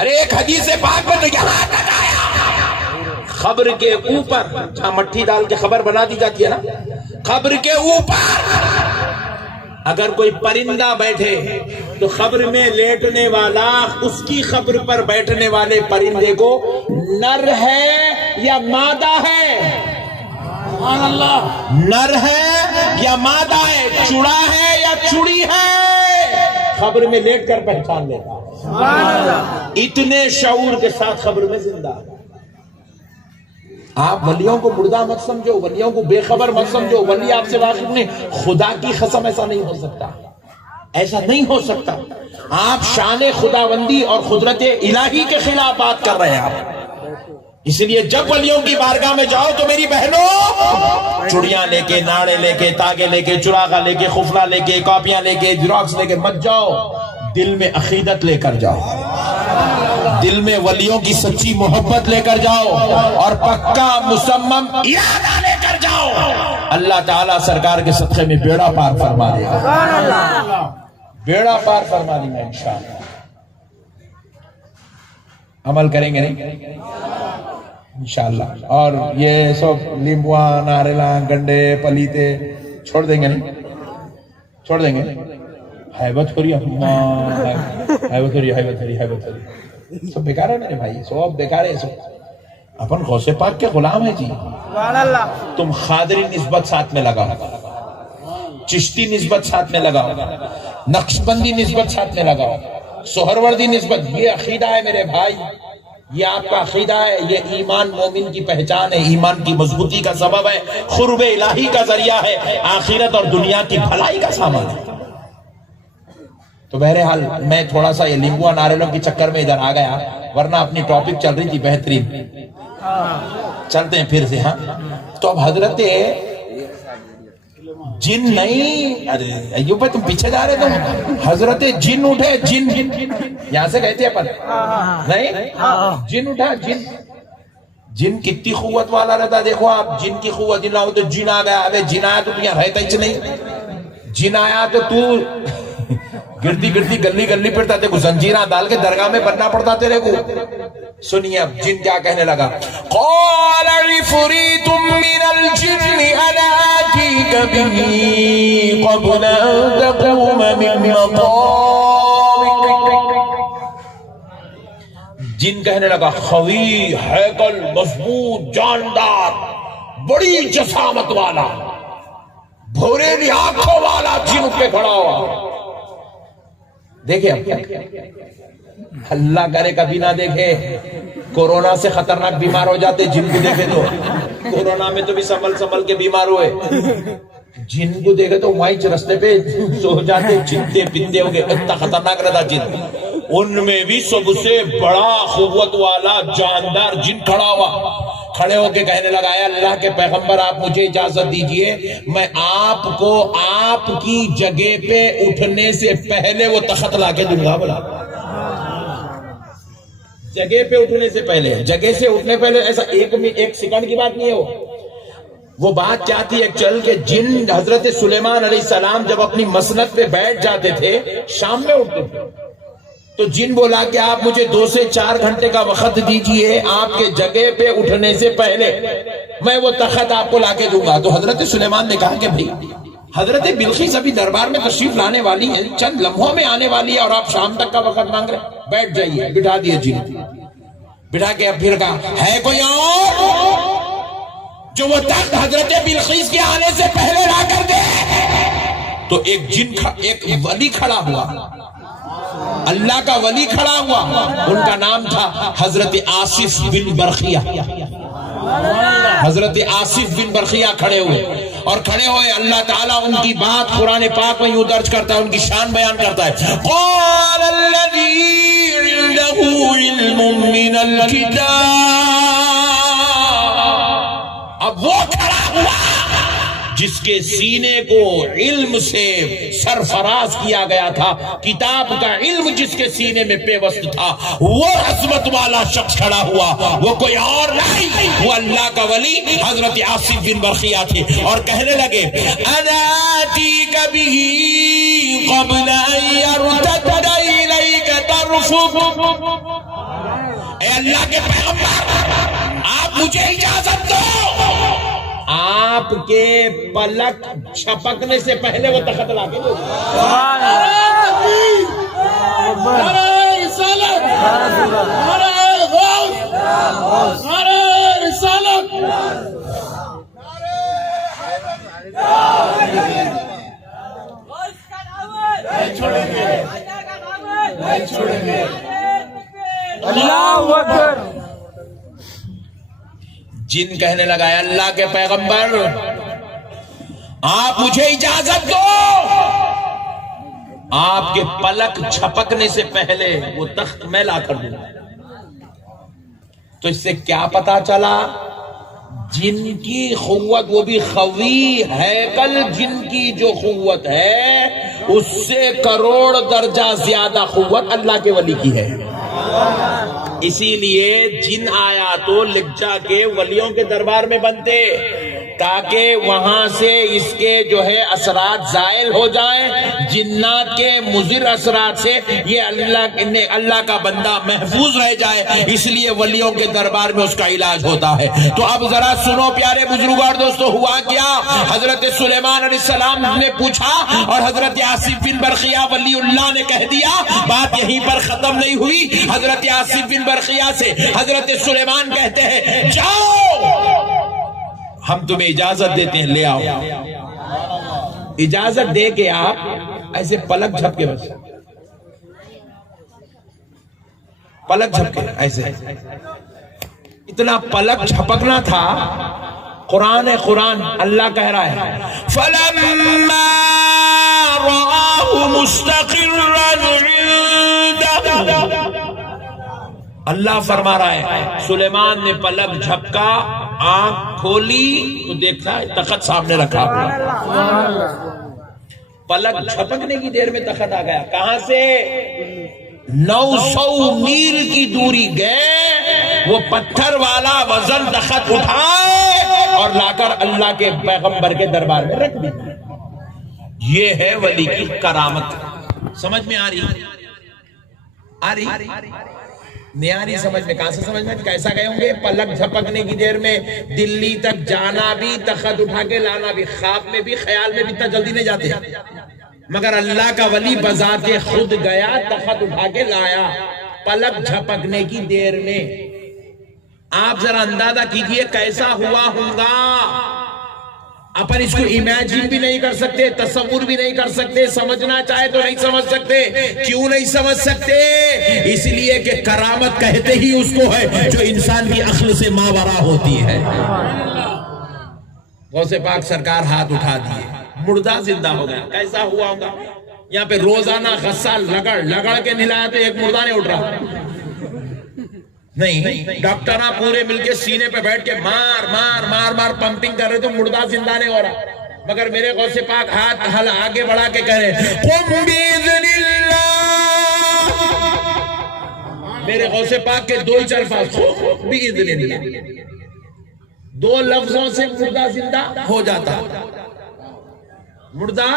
ارے ایک حدیث پاک میں تو یہاں تک آیا, قبر کے اوپر جہاں مٹھی ڈال کے قبر بنا دی جاتی ہے نا, قبر کے اوپر اگر کوئی پرندہ بیٹھے تو قبر میں لیٹنے والا اس کی قبر پر بیٹھنے والے پرندے کو نر ہے یا مادہ ہے, سبحان اللہ, نر ہے یا مادہ ہے, چڑا ہے یا چڑی ہے, قبر میں لیٹ کر پہچان لیتا. سبحان اللہ. اتنے شعور کے ساتھ قبر میں زندہ. آپ ولیوں کو مردہ مت سمجھو, ولیوں کو بے خبر مت سمجھو. ولی آپ سے واقف نہیں, خدا کی قسم ایسا نہیں ہو سکتا, ایسا نہیں ہو سکتا. آپ شان خداوندی اور قدرت الہی کے خلاف بات کر رہے ہیں آپ. اس لیے جب ولیوں کی بارگاہ میں جاؤ تو میری بہنوں, چڑیاں لے کے, ناڑے لے کے, تاگے لے کے, چراغا لے کے, خفلہ لے کے, کاپیاں لے کے, جیروکس لے کے مت جاؤ. دل میں عقیدت لے کر جاؤ, دل میں ولیوں کی سچی محبت لے کر جاؤ, اور پکا مصمم ارادہ لے کر جاؤ. اللہ تعالیٰ سرکار کے صدقے میں بیڑا پار فرما دے گا, بیڑا پار فرما دیں گے انشاءاللہ. عمل کریں گے نہیں انشاءاللہ. اور یہ سب لیمبواں, ناریلاں, گنڈے, پلیتے چھوڑ دیں گے نہیں, چھوڑ دیں گے. حیبت ہو رہی ہے, حیبت ہو رہی ہے, حیبت ہو رہی ہے, حیبت ہو رہی ہے. سب بیکار ہے میرے بھائی, سب بیکار ہے. سب اپن غوث پاک کے غلام ہیں جی. تم خادری نسبت ساتھ میں لگاؤ, چشتی نسبت ساتھ میں لگاؤ, نقشبندی نسبت ساتھ میں لگاؤ, سہروردی نسبت. یہ عقیدہ ہے میرے بھائی, یہ آپ کا عقیدہ ہے. یہ ایمان مومن کی پہچان ہے, ایمان کی مضبوطی کا سبب ہے, قرب الہی کا ذریعہ ہے, آخرت اور دنیا کی بھلائی کا سامان ہے. تو بہرحال میں تھوڑا سا یہ لیمبوا ناریلوں کی چکر میں ادھر آ گیا, ورنہ اپنی ٹاپک چل رہی تھی بہترین. چلتے ہیں پھر سے. ہاں تو اب حضرت جن نہیں, ایوب بھائی تم پیچھے جا رہے تھے, حضرت جن اٹھے, جن یہاں سے کہتے ہیں اپن نہیں, جن اٹھا, جن. جن کتنی قوت والا رہتا, دیکھو آپ جن کی قوت نہ ہو تو جن آ گیا. ابے جن آیا تو یہاں رہتا ہی نہیں, جن آیا تو گرتی گرتی گلی گلی پھرتا تھے کو, زنجیرہ ڈال کے درگاہ میں بننا پڑتا تیرے کو. سنیے اب جن کیا کہنے لگا. قال عفریت من الجن انا آتیک به قبل ان تقوم من مقامک. جن کہنے لگا, قوی ہیکل, مضبوط, جاندار, بڑی جسامت والا, بھوریلی آنکھوں والا جن اٹھ کے کھڑا ہوا. دیکھیں اللہ کرے کبھی نہ دیکھے, کورونا سے خطرناک بیمار ہو جاتے جن کو دیکھے تو. کورونا میں تو بھی سنبھل کے بیمار ہوئے, جن کو دیکھے تو وہیں رستے پہ سو جاتے, چنتے پنتے ہو گئے. اتنا خطرناک رہتا جن. ان میں بھی سب سے بڑا قوت والا جاندار جن کھڑا ہوا, کھڑے ہو کے کہنے لگا, اے اللہ کے پیغمبر آپ مجھے اجازت دیجئے, میں آپ کو آپ کی جگہ پہ اٹھنے سے پہلے وہ تخت لا کے دوں گا. بولا جگہ پہ اٹھنے سے پہلے, جگہ سے اٹھنے پہلے, ایسا ایک سیکنڈ کی بات نہیں ہے. وہ بات کیا تھی ایکچوئل کہ جن حضرت سلیمان علیہ السلام جب اپنی مسند پہ بیٹھ جاتے تھے, شام میں اٹھتے تھے, تو جن بولا کہ آپ مجھے 2 سے 4 گھنٹے کا وقت دیجئے, آپ کے جگہ پہ اٹھنے سے پہلے میں وہ تخت آپ کو لا کے دوں گا. تو حضرت سلیمان نے کہا کہ بھئی حضرت بلقیس ابھی دربار میں تشریف لانے والی ہے, چند لمحوں میں آنے والی ہے, اور آپ شام تک کا وقت مانگ رہے, بیٹھ جائیے. بٹھا دیے جن, بٹھا کے اب پھر کہا, ہے کوئی اور جو وہ تخت حضرت بلقیس کے آنے سے پہلے لا کر دے. تو ایک ولی کھڑا ہوا, اللہ کا ولی کھڑا ہوا, ان کا نام تھا حضرت آصف بن برخیہ. حضرت آصف بن برخیہ کھڑے ہوئے, اور کھڑے ہوئے اللہ تعالیٰ ان کی بات قرآن پاک میں یوں درج کرتا ہے, ان کی شان بیان کرتا ہے. قال الذی عنده علم من الکتاب. اب وہ کھڑا ہوا جس کے سینے کو علم سے سرفراز کیا گیا تھا، کتاب کا علم جس کے سینے میں پیوست تھا، وہ عظمت والا شخص کھڑا ہوا، وہ کوئی اور نہیں، وہ اللہ کا ولی حضرت آصف بن برخیہ تھے، اور کہنے لگے انا آتیک بہ قبل ان یرتد الیک طرفک، اے اللہ کے پیغمبر آپ مجھے اجازت دو، آپ کے پلک چھپکنے سے پہلے وہ تخت لا کے دو۔ جن کہنے لگا ہے اللہ کے پیغمبر آپ مجھے اجازت دو، آپ کے پلک چھپکنے سے پہلے وہ تخت میں لا کر دوں۔ تو اس سے کیا پتا چلا؟ جن کی قوت، وہ بھی قوی ہیکل جن کی جو قوت ہے اس سے کروڑ درجہ زیادہ قوت اللہ کے ولی کی ہے۔ اسی لیے جن آیا تو لکھ جا کے ولیوں کے دربار میں بنتے تاکہ وہاں سے اس کے جو ہے اثرات زائل ہو جائیں، جنات کے مضر اثرات سے یہ اللہ کا بندہ محفوظ رہ جائے، اس لیے ولیوں کے دربار میں اس کا علاج ہوتا ہے۔ تو اب ذرا سنو پیارے بزرگوں اور دوستو، ہوا کیا؟ حضرت سلیمان علیہ السلام نے پوچھا اور حضرت آصف بن برخیہ ولی اللہ نے کہہ دیا۔ بات یہیں پر ختم نہیں ہوئی، حضرت آصف بن برخیہ سے حضرت سلیمان کہتے ہیں جاؤ ہم تمہیں اجازت دیتے ہیں، لے آؤ۔ اجازت دے کے آپ ایسے پلک جھپکے، بس پلک جھپکے ایسے، اتنا پلک جھپکنا تھا۔ قرآن اللہ کہہ رہا ہے فَلَمَّا رَآهُ مُسْتَقِرًّا عِندَهُ، اللہ فرما رہا ہے سلیمان نے پلک جھپکا، آنکھ کھولی تو دیکھا تخت سامنے رکھا ہوا۔ پلک جھپکنے کی دیر میں تخت آ گیا۔ کہاں سے؟ 900 میل کی دوری گئے، وہ پتھر والا وزن تخت اٹھائے اور لا کر اللہ کے پیغمبر کے دربار میں رکھ دیا۔ یہ ہے ولی کی کرامت۔ سمجھ میں آ رہی؟ نہیں آ رہی سمجھ میں؟ کہاں سے سمجھ میں؟ کیسا گئے ہوں گے؟ پلک جھپکنے کی دیر میں دلی تک جانا بھی، تخت اٹھا کے لانا بھی، خواب میں بھی خیال میں بھی اتنا جلدی نہیں جاتے، مگر اللہ کا ولی بذات خود گیا، تخت اٹھا کے لایا پلک جھپکنے کی دیر میں۔ آپ ذرا اندازہ کیجئے کیسا ہوا ہوگا۔ اپن اس کو امیجن بھی نہیں کر سکتے، تصور بھی نہیں کر سکتے، سمجھنا چاہے تو نہیں سمجھ سکتے۔ کیوں نہیں سمجھ سکتے؟ اس لیے کہ کرامت کہتے ہی اس کو ہے جو انسان کی عقل سے ماورا ہوتی ہے۔ غوث پاک سرکار ہاتھ اٹھا دیے، مردہ زندہ ہو گیا۔ کیسا ہوا ہوگا؟ یہاں پہ روزانہ غصہ لگڑ کے نہلایا تو ایک مردہ نہیں اٹھ رہا، نہیں، ڈاکٹرہ پورے مل کے سینے پہ بیٹھ کے مار مار مار مار پمپنگ کر رہے تو مردہ زندہ نہیں ہو رہا، مگر میرے غوث پاک ہاتھ ہل آگے بڑھا کے کہہ رہے قم بِإِذْنِ اللَّهِ۔ میرے غوث پاک کے دو ہی الفاظ، قم بِإِذْنِ اللَّهِ، دو لفظوں سے مردہ زندہ ہو جاتا، مردہ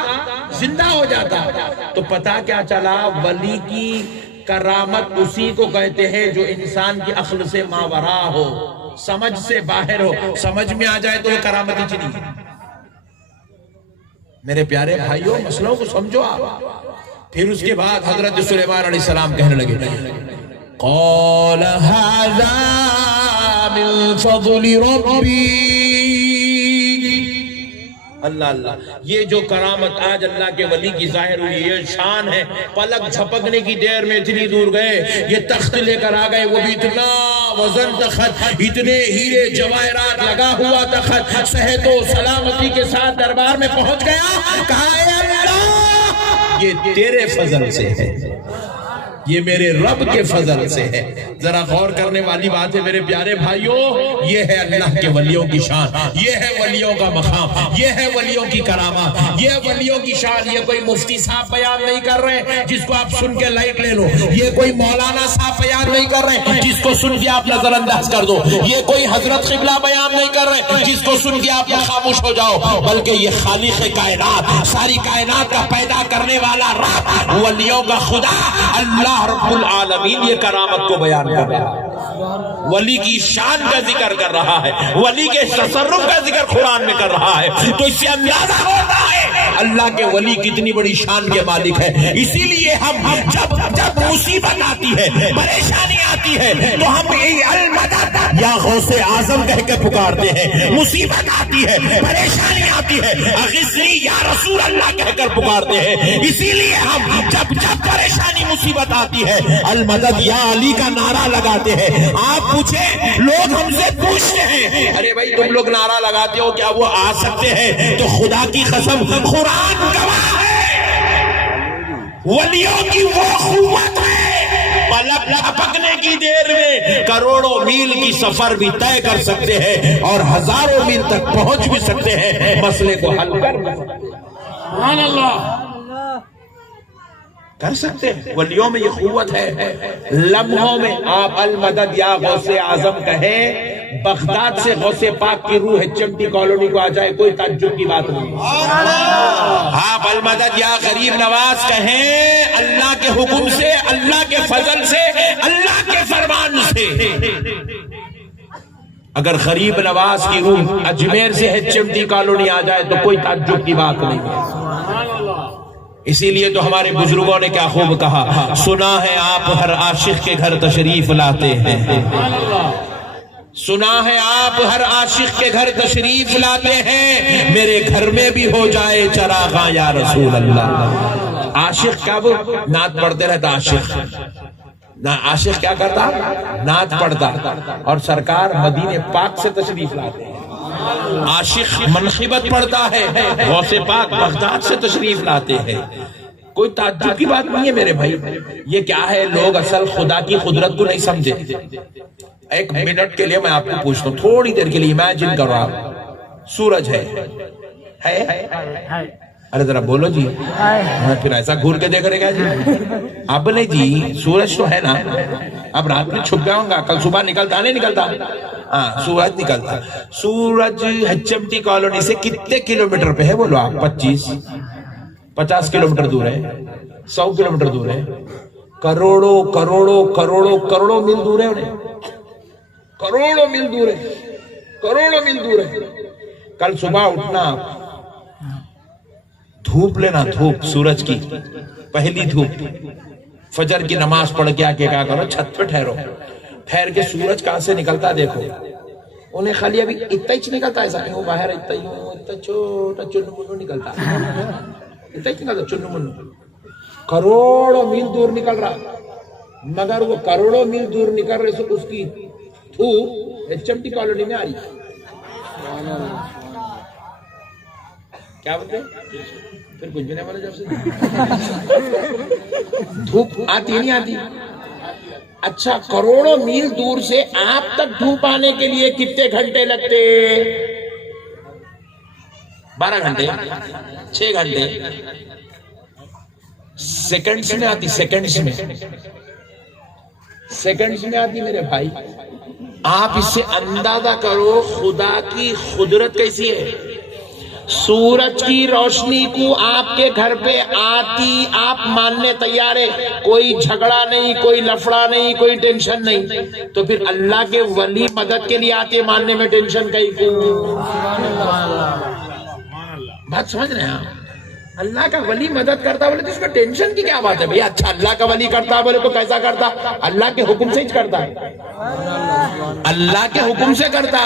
زندہ ہو جاتا۔ تو پتہ کیا چلا؟ ولی کی کرامت اسی کو کہتے ہیں جو انسان کی عقل سے ماورا ہو، سمجھ سے باہر ہو۔ سمجھ میں آ جائے تو وہ کرامت ہی چلی۔ میرے پیارے بھائیوں، مسئلوں کو سمجھو آپ۔ پھر اس کے بعد حضرت سلیمان علیہ السلام کہنے لگے قال هذا من فضل ربی۔ اللہ اللہ، یہ جو کرامت آج اللہ کے ولی کی ظاہر ہوئی، یہ شان ہے۔ پلک جھپکنے کی دیر میں اتنی دور گئے، یہ تخت لے کر آ گئے، وہ بھی اتنا وزن تخت، اتنے ہیرے جواہرات لگا ہوا تخت، صحت و سلامتی کے ساتھ دربار میں پہنچ گیا۔ کہا اے اللہ یہ تیرے فضل سے ہے، یہ میرے رب کے فضل سے ہے. ذرا غور کرنے والی بات ہے میرے پیارے بھائیوں. یہ ہے اللہ کے ولیوں کی شان, یہ ہے ولیوں کا مقام, یہ ہے ولیوں کی کرامات, یہ ہے ولیوں کی شان. یہ کوئی مفتی صاحب بیان نہیں کر رہے جس کو آپ سن کے لائٹ لے لو, یہ کوئی مولانا صاحب بیان نہیں کر رہے جس کو سن کے آپ نظر انداز کر دو, یہ کوئی حضرت قبلہ بیان نہیں کر رہے جس کو سن کے آپ خاموش ہو جاؤ, بلکہ یہ خالق کائنات, ساری کائنات کا پیدا کرنے والا رب, ولیوں کا خدا اللہ رب العالمین یہ کرامت کو بیان کر رہا ہے, ولی کی شان کا ذکر کر رہا ہے, ولی کے تصرف کا ذکر قرآن میں کر رہا ہے. تو اس سے اندازہ ہوتا ہے اللہ کے ولی کتنی بڑی شان کے مالک ہے. اسی لیے ہم جب مصیبت آتی ہے, پریشانی آتی ہے, تو ہم المدد یا غوث اعظم کہہ کے پکارتے ہیں. مصیبت آتی ہے, پریشانی آتی ہے, اغثنی یا رسول اللہ کہہ کر پکارتے ہیں. اسی لیے ہم جب پریشانی مصیبت آتی ہے المدد یا علی کا نعرہ لگاتے ہیں. آپ پوچھیں, لوگ ہم سے پوچھتے ہیں ارے بھائی تم لوگ نعرہ لگاتے ہو, کیا وہ آ سکتے ہیں؟ تو خدا کی قسم قرآن گواہ ہے, ولیوں کی وہ قوت ہے, پلک جھپکنے کی دیر میں کروڑوں میل کی سفر بھی طے کر سکتے ہیں اور ہزاروں میل تک پہنچ بھی سکتے ہیں, مسئلے کو حل سبحان اللہ کر سکتے ہیں. ولیوں میں یہ قوت ہے. لمحوں میں آپ المدد یا غوث اعظم کہیں, بغداد سے غوث پاک کی روح چمٹی کالونی کو آ جائے, کوئی تعجب کی بات نہیں. آپ المدد یا غریب نواز کہیں, اللہ کے حکم سے, اللہ کے فضل سے, اللہ کے فرمان سے. اگر غریب نواز کی روح اجمیر سے چمٹی کالونی آ جائے تو کوئی تعجب کی بات نہیں. اسی لیے تو ہمارے بزرگوں نے کیا خوب کہا, سنا ہے آپ ہر عاشق کے گھر تشریف لاتے ہیں, سنا ہے آپ ہر عاشق کے گھر تشریف لاتے ہیں, میرے گھر میں بھی ہو جائے چراغاں یا رسول اللہ. عاشق کیا وہ نعت پڑھتے رہتا, عاشق کیا کرتا, نعت پڑھتا, اور سرکار مدینے پاک سے تشریف لاتے ہیں. عاشق منقبت پڑھتا ہے, غوث پاک بغداد سے تشریف لاتے ہیں. کوئی تعجب کی بات نہیں ہے میرے بھائی. یہ کیا ہے, لوگ اصل خدا کی قدرت کو نہیں سمجھے. ایک منٹ کے لیے میں آپ کو پوچھتا ہوں, تھوڑی دیر کے لیے امیجن کرو, آپ سورج ہے, ارے ذرا بولو جی, پھر ایسا گھور کے دیکھ رہے گا جی, اب نہیں جی, سورج تو ہے نا, اب رات میں چھپ گیا ہوں گا, کل صبح نکلتا نہیں نکلتا, ہاں سورج نکلتا. سورج چمٹی کالونی سے کتنے کلومیٹر پہ ہے بولو آپ, 50 کلومیٹر دور ہے, 100 کلومیٹر دور ہے, کروڑوں کروڑوں کروڑوں کروڑوں میل دور ہے, انہیں کروڑوں میل دور ہے, کروڑوں میل دور ہے. کل صبح اٹھنا, دھوپ لینا, دھوپ سورج کی پہلی دھوپ, فجر کی نماز پڑھ کے آکے کیا کرو, چھت پہ ٹھہر کے سورج کہاں سے نکلتا دیکھو. انہیں خالی ابھی اتنا ہی نکلتا, ایسا نہیں ہو باہر, اتنا چھوٹا چنو منو نکلتا, اتنا ہی نکلتا چنو منو, کروڑوں میل دور نکل رہا. مگر وہ کروڑوں میل دور نکل رہے, اس کی دھوپ چمٹی کالونی میں آ رہی. کیا بولتے پھر کچھ بھی نہیں بولے, جب سے دھوپ آتی نہیں آتی. اچھا, کروڑوں میل دور سے آپ تک دھوپ آنے کے لیے کتنے گھنٹے لگتے, 12 گھنٹے, 6 گھنٹے, سیکنڈز میں آتی, سیکنڈز میں آتی میرے بھائی. آپ اس سے اندازہ کرو خدا کی قدرت کیسی ہے. سورج کی روشنی کو آپ کے گھر پہ آتی آپ ماننے تیار ہے, کوئی جھگڑا نہیں, کوئی لفڑا نہیں, کوئی ٹینشن نہیں. تو پھر اللہ کے ولی مدد کے لیے آتے ماننے میں ٹینشن کہیں کو. بات سمجھ رہے ہیں آپ, اللہ کا ولی مدد کرتا بولے تو اس میں ٹینشن کی کیا بات ہے بھئی. اچھا اللہ کا ولی کرتا بولے تو کیسا کرتا, اللہ کے حکم سے ہی کرتا ہے, اللہ کے حکم سے کرتا.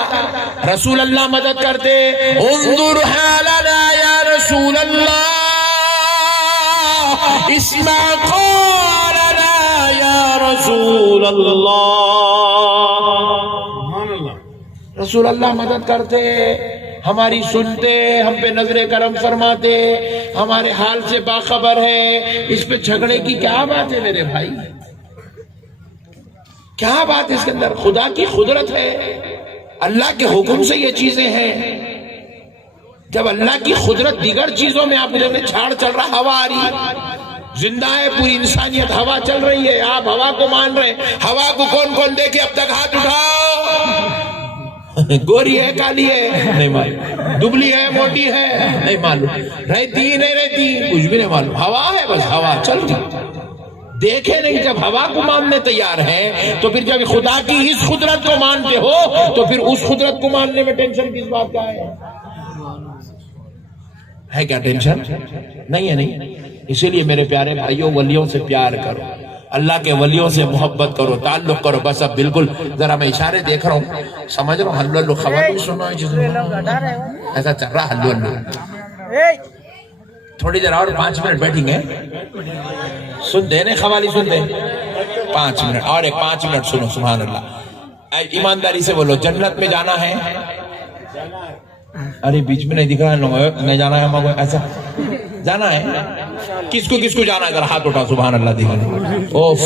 رسول اللہ مدد کرتے, انظر حالنا یا رسول اللہ, اسمع قولنا یا رسول اللہ. رسول اللہ مدد کرتے, ہماری سنتے, ہم پہ نظر کرم فرماتے, ہمارے حال سے باخبر ہے. اس پہ جھگڑے کی کیا بات ہے میرے بھائی. کیا بات ہے اس کے اندر؟ خدا کی قدرت ہے، اللہ کے حکم سے یہ چیزیں ہیں۔ جب اللہ کی قدرت دیگر چیزوں میں آپ نے جھاڑ چل رہا، ہوا آ رہی ہے، زندہ ہے پوری انسانیت، ہوا چل رہی ہے، آپ ہوا کو مان رہے ہیں۔ ہوا کو کون کون دیکھے اب تک؟ ہاتھ اٹھاؤ۔ گوری ہے، کالی ہے، نہیں معلوم، دبلی ہے، موٹی ہے، نہیں معلوم، رہتی نہیں رہتی، کچھ بھی نہیں معلوم، ہوا ہے، بس ہوا چل رہی۔ دیکھے نہیں، جب ہوا کو ماننے تیار ہے تو پھر جب خدا کی اس قدرت کو مانتے ہو تو پھر اس قدرت کو ماننے میں ٹینشن کس بات کا ہے کیا ٹینشن؟ نہیں ہے، نہیں۔ اسی لیے میرے پیارے بھائیوں، ولیوں سے پیار کرو، اللہ کے ولیوں سے محبت کرو، تعلق کرو۔ بس اب بالکل ذرا میں اشارے دیکھ رہا ہوں، سمجھ رہا ہوں، ہلو ہلو خبر بھی سنو ہے، جس ایسا چل رہا ہلو ہلو۔ تھوڑی دیر اور 5 منٹ بیٹھیں گے، سن دے نہیں خوالی، سن دے 5 منٹ اور 5 منٹ سنو۔ سبحان اللہ، ایمانداری سے بولو، جنت میں جانا ہے؟ ارے بیچ میں نہیں دکھ رہا ہے، نہیں جانا ہے ہمارا، ایسا جانا ہے؟ کس کو جانا ہے؟ ذرا ہاتھ اٹھا، سبحان اللہ دیکھ۔ اوف،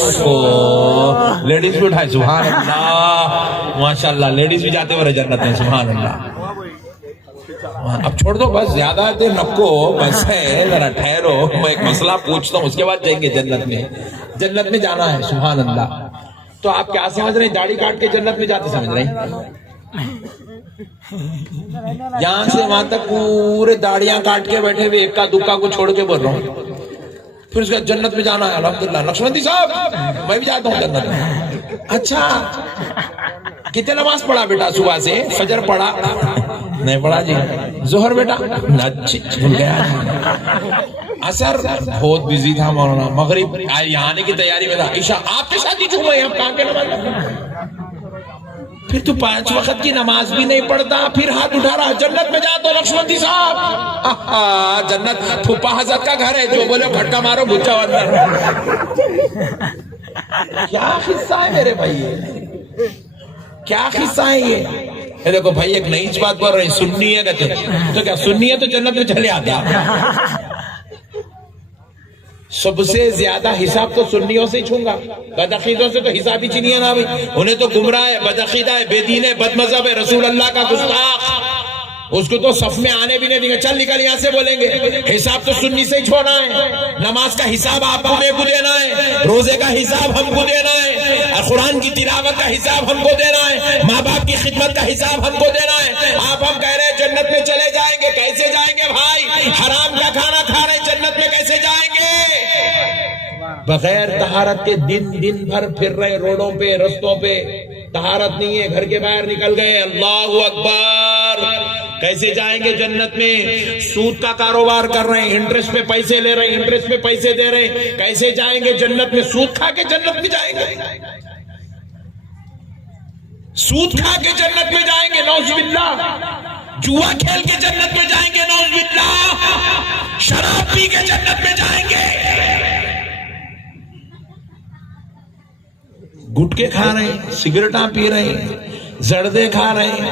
لیڈیز بھی اٹھائے، سبحان اللہ، ماشاءاللہ، لیڈیز بھی جاتے ہوئے جنت میں، سبحان اللہ۔ اب چھوڑ دو بس، زیادہ دیر نکو، بس ہے، ذرا ٹھہرو، میں ایک مسئلہ پوچھتا ہوں، اس کے بعد جائیں گے جنت میں۔ جنت میں جانا ہے، سبحان اللہ۔ تو آپ کیا سمجھ رہے ہیں؟ داڑھی کاٹ کے جنت میں جاتے سمجھ رہے ہیں؟ یہاں سے وہاں تک پورے داڑیاں کاٹ کے بیٹھے ہوئے، ایک کا دکا کو چھوڑ کے بول رہا ہوں، پھر اس کا جنت میں جانا ہے، الحمدللہ۔ لکشمندی صاحب، میں بھی جاتا ہوں جنت میں۔ اچھا، کتنے نماز پڑھا بیٹا صبح سے؟ فجر پڑھا؟ نہیں پڑھا جی۔ ظہر بیٹا؟ اچھی بھول گیا۔ اثر بہت بزی تھا مولانا، مغرب یہاں آنے کی تیاری میں تھا، عشاء آپ کے ساتھ ہی چھوڑا، آپ کہاں کے نماز؟ پھر تو 5 وقت کی نماز بھی نہیں پڑھتا، پھر ہاتھ اٹھا رہا جنت میں جا تو لکشمندی صاحب۔ جنت پھوپا حضرت کا گھر ہے، جو بولے بھٹکا مارو بچا اندر۔ کیا قصہ ہے میرے بھائی، کیا قصہ ہے یہ؟ دیکھو بھائی، ایک نئی بات بول رہے، سنی ہے کہتے، تو کیا سنی ہے تو جنت میں چلے آتا؟ سب سے زیادہ حساب تو سنیوں سے ہی چھوں گا، بدعقیدوں سے تو حساب ہی چنیے نا بھائی، انہیں تو گمراہ ہے، بدعقیدہ ہے، بے دین ہے، بد مذہب ہے، رسول اللہ کا گستاخ، اس کو تو صف میں آنے بھی نہیں دیں گے، چل نکل یہاں سے بولیں گے۔ حساب تو سنی سے ہی چھوڑنا ہے، نماز کا حساب آپ کو میرے کو دینا ہے، روزے کا حساب ہم کو دینا ہے، اور قرآن کی تلاوت کا حساب ہم کو دینا ہے، ماں باپ کی خدمت کا حساب ہم کو دینا ہے۔ آپ ہم کہہ رہے ہیں جنت میں چلے جائیں گے، کیسے جائیں گے بھائی؟ حرام کا کھانا کھا رہے ہیں، جنت میں کیسے جائیں گے؟ بغیر طہارت کے دن بھر پھر رہے روڈوں پہ، رستوں پہ، طہارت نہیں ہے، گھر کے باہر نکل گئے، اللہ اکبر، کیسے جائیں گے جنت میں؟ سود کا کاروبار کر رہے ہیں، انٹرسٹ پہ پیسے لے رہے ہیں، انٹرسٹ پہ پیسے دے رہے ہیں، کیسے جائیں گے جنت میں؟ سود کھا کے جنت میں جائیں گے، سود کھا کے جنت میں جائیں گے، نعوذ باللہ، جوا کھیل کے جنت میں جائیں گے، نعوذ باللہ، شراب پی کے جنت میں جائیں گے، گٹکے کھا رہے ہیں، سگریٹاں پی رہے ہیں، زردے کھا رہے ہیں،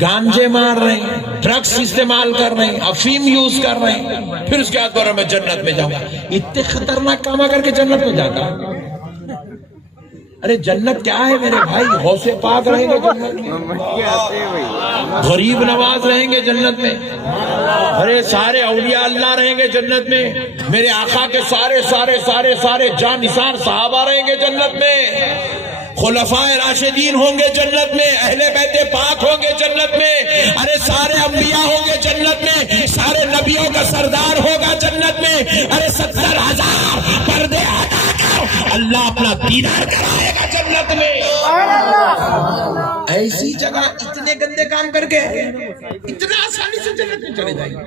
گانجے مار رہے ہیں، ڈرگس استعمال کر رہے ہیں، افیم یوز کر رہے ہیں، پھر اس کے بعد میں جنت میں جاؤں گا۔ اتنے خطرناک کام کر کے جنت میں جاتا ہوں۔ ارے جنت کیا ہے میرے بھائی؟ غوث پاک رہیں گے جنت میں، غریب نواز رہیں گے جنت میں، ارے سارے اولیاء اللہ رہیں گے جنت میں، میرے آقا کے سارے سارے سارے سارے جان نثار صحابہ رہیں گے جنت میں، خلفائے راشدین ہوں گے جنت میں، اہل بیت پاک ہوں گے جنت میں، ارے سارے انبیاء ہوں گے جنت میں، سارے نبیوں کا سردار ہوگا جنت میں، ارے 70,000 پردے ہٹا کر اللہ اپنا دیدار کرائے گا جنت میں۔ ایسی جگہ اتنے گندے کام کر کے اتنا آسانی سے جنت میں چلے جائیں گے۔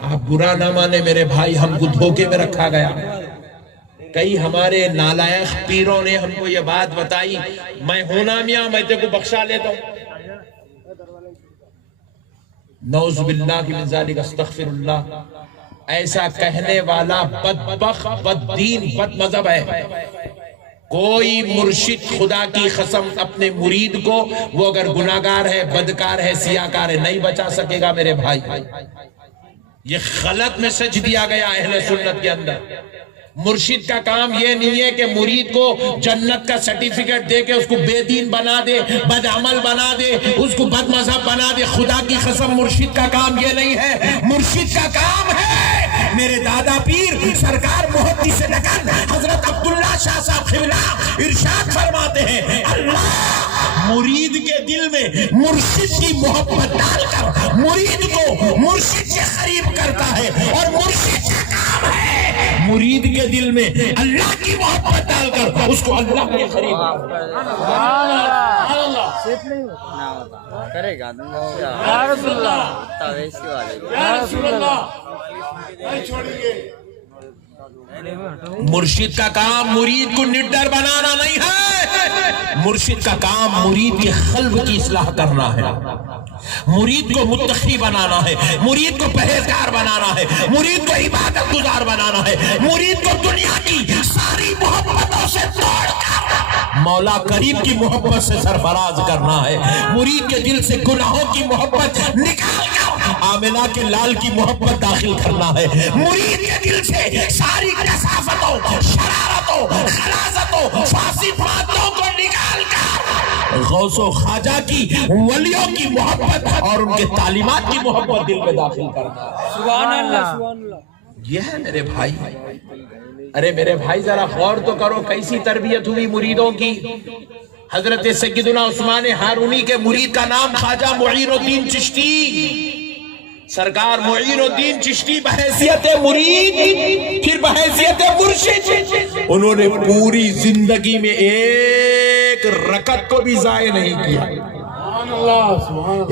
آپ برا نہ مانے میرے بھائی، ہم کو دھوکے میں رکھا گیا، کئی ہمارے نالائق پیروں نے ہم کو یہ بات بتائی، میں ہونا میاں، میں تیرے کو بخشا لیتا ہوں، نعوذ باللہ من ذالک، استغفر اللہ۔ ایسا کہنے والا بدبخت، بد دین، بد مذہب ہے۔ کوئی مرشد خدا کی قسم اپنے مرید کو، وہ اگر گناہگار ہے، بدکار ہے، سیاہکار ہے، نہیں بچا سکے گا میرے بھائی۔ یہ غلط میسج دیا گیا اہل سنت کے اندر، مرشد کا کام یہ نہیں ہے کہ مرید کو جنت کا سرٹیفکیٹ دے کے اس کو بے دین بنا دے، بد عمل بنا دے، اس کو بد مذہب بنا دے. خدا کی قسم مرشد کا کام یہ نہیں ہے. مرشد کا کام ہے، میرے دادا پیر سرکار محدث دکن حضرت عبداللہ شاہ صاحب قبلہ ارشاد فرماتے ہیں، اللہ مرید کے دل میں مرشد کی محبت ڈال کر مرید کو مرشد کے قریب کرتا ہے، اور مرشد کا کام ہے مرید کے دل میں اللہ کی محبت ڈال کر اس کو اللہ کے قریب کرے گا. مرشد کا کام مرید کو نڈر بنانا نہیں ہے، مرشد کا کام مرید کے قلب کی اصلاح کرنا ہے، مرید کو متقی بنانا ہے، مرید کو پرہیزگار بنانا ہے، مرید کو عبادت گزار بنانا ہے، مرید کو دنیا کی ساری محبتوں سے توڑ کر مولا کریم کی محبت سے سرفراز کرنا ہے، مرید کے دل سے گناہوں کی محبت نکال کر آمنہ کے لال کی محبت داخل کرنا ہے، مرید کے دل سے ساری کثافتوں، شرارتوں، خلاصتوں، فاسد مادوں کو نکال کر غوث و خواجہ کی ولیوں کی محبت اور ان کے تعلیمات کی محبت دل میں داخل کرنا ہے. سبحان اللہ سبحان اللہ. یہ ہے میرے بھائی. ارے میرے بھائی ذرا غور تو کرو کیسی تربیت ہوئی مریدوں کی. حضرت سیدنا عثمان ہارونی کے مرید کا نام خواجہ معین الدین چشتی. سرکار معین الدین چشتی بحیثیت مرید پھر بحیثیت مرشد، انہوں نے پوری زندگی میں ایک رکعت کو بھی ضائع نہیں کیا.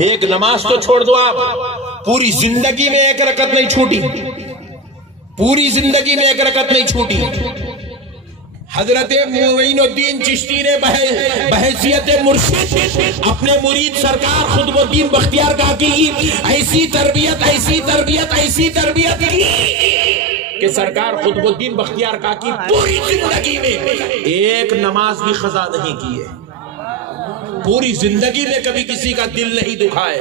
ایک نماز تو چھوڑ دو آپ، پوری زندگی میں ایک رکعت نہیں چھوٹی، پوری زندگی میں ایک رکعت نہیں چھوٹی. حضرت معین الدین چشتی نے بحیثیت مرشد اپنے مرید سرکار قطب الدین بختیار کاکی کی ایسی تربیت ایسی تربیت ایسی تربیت کی کہ سرکار قطب الدین بختیار کاکی پوری زندگی میں ایک نماز بھی قضا نہیں کی ہے، پوری زندگی میں کبھی کسی کا دل نہیں دکھائے،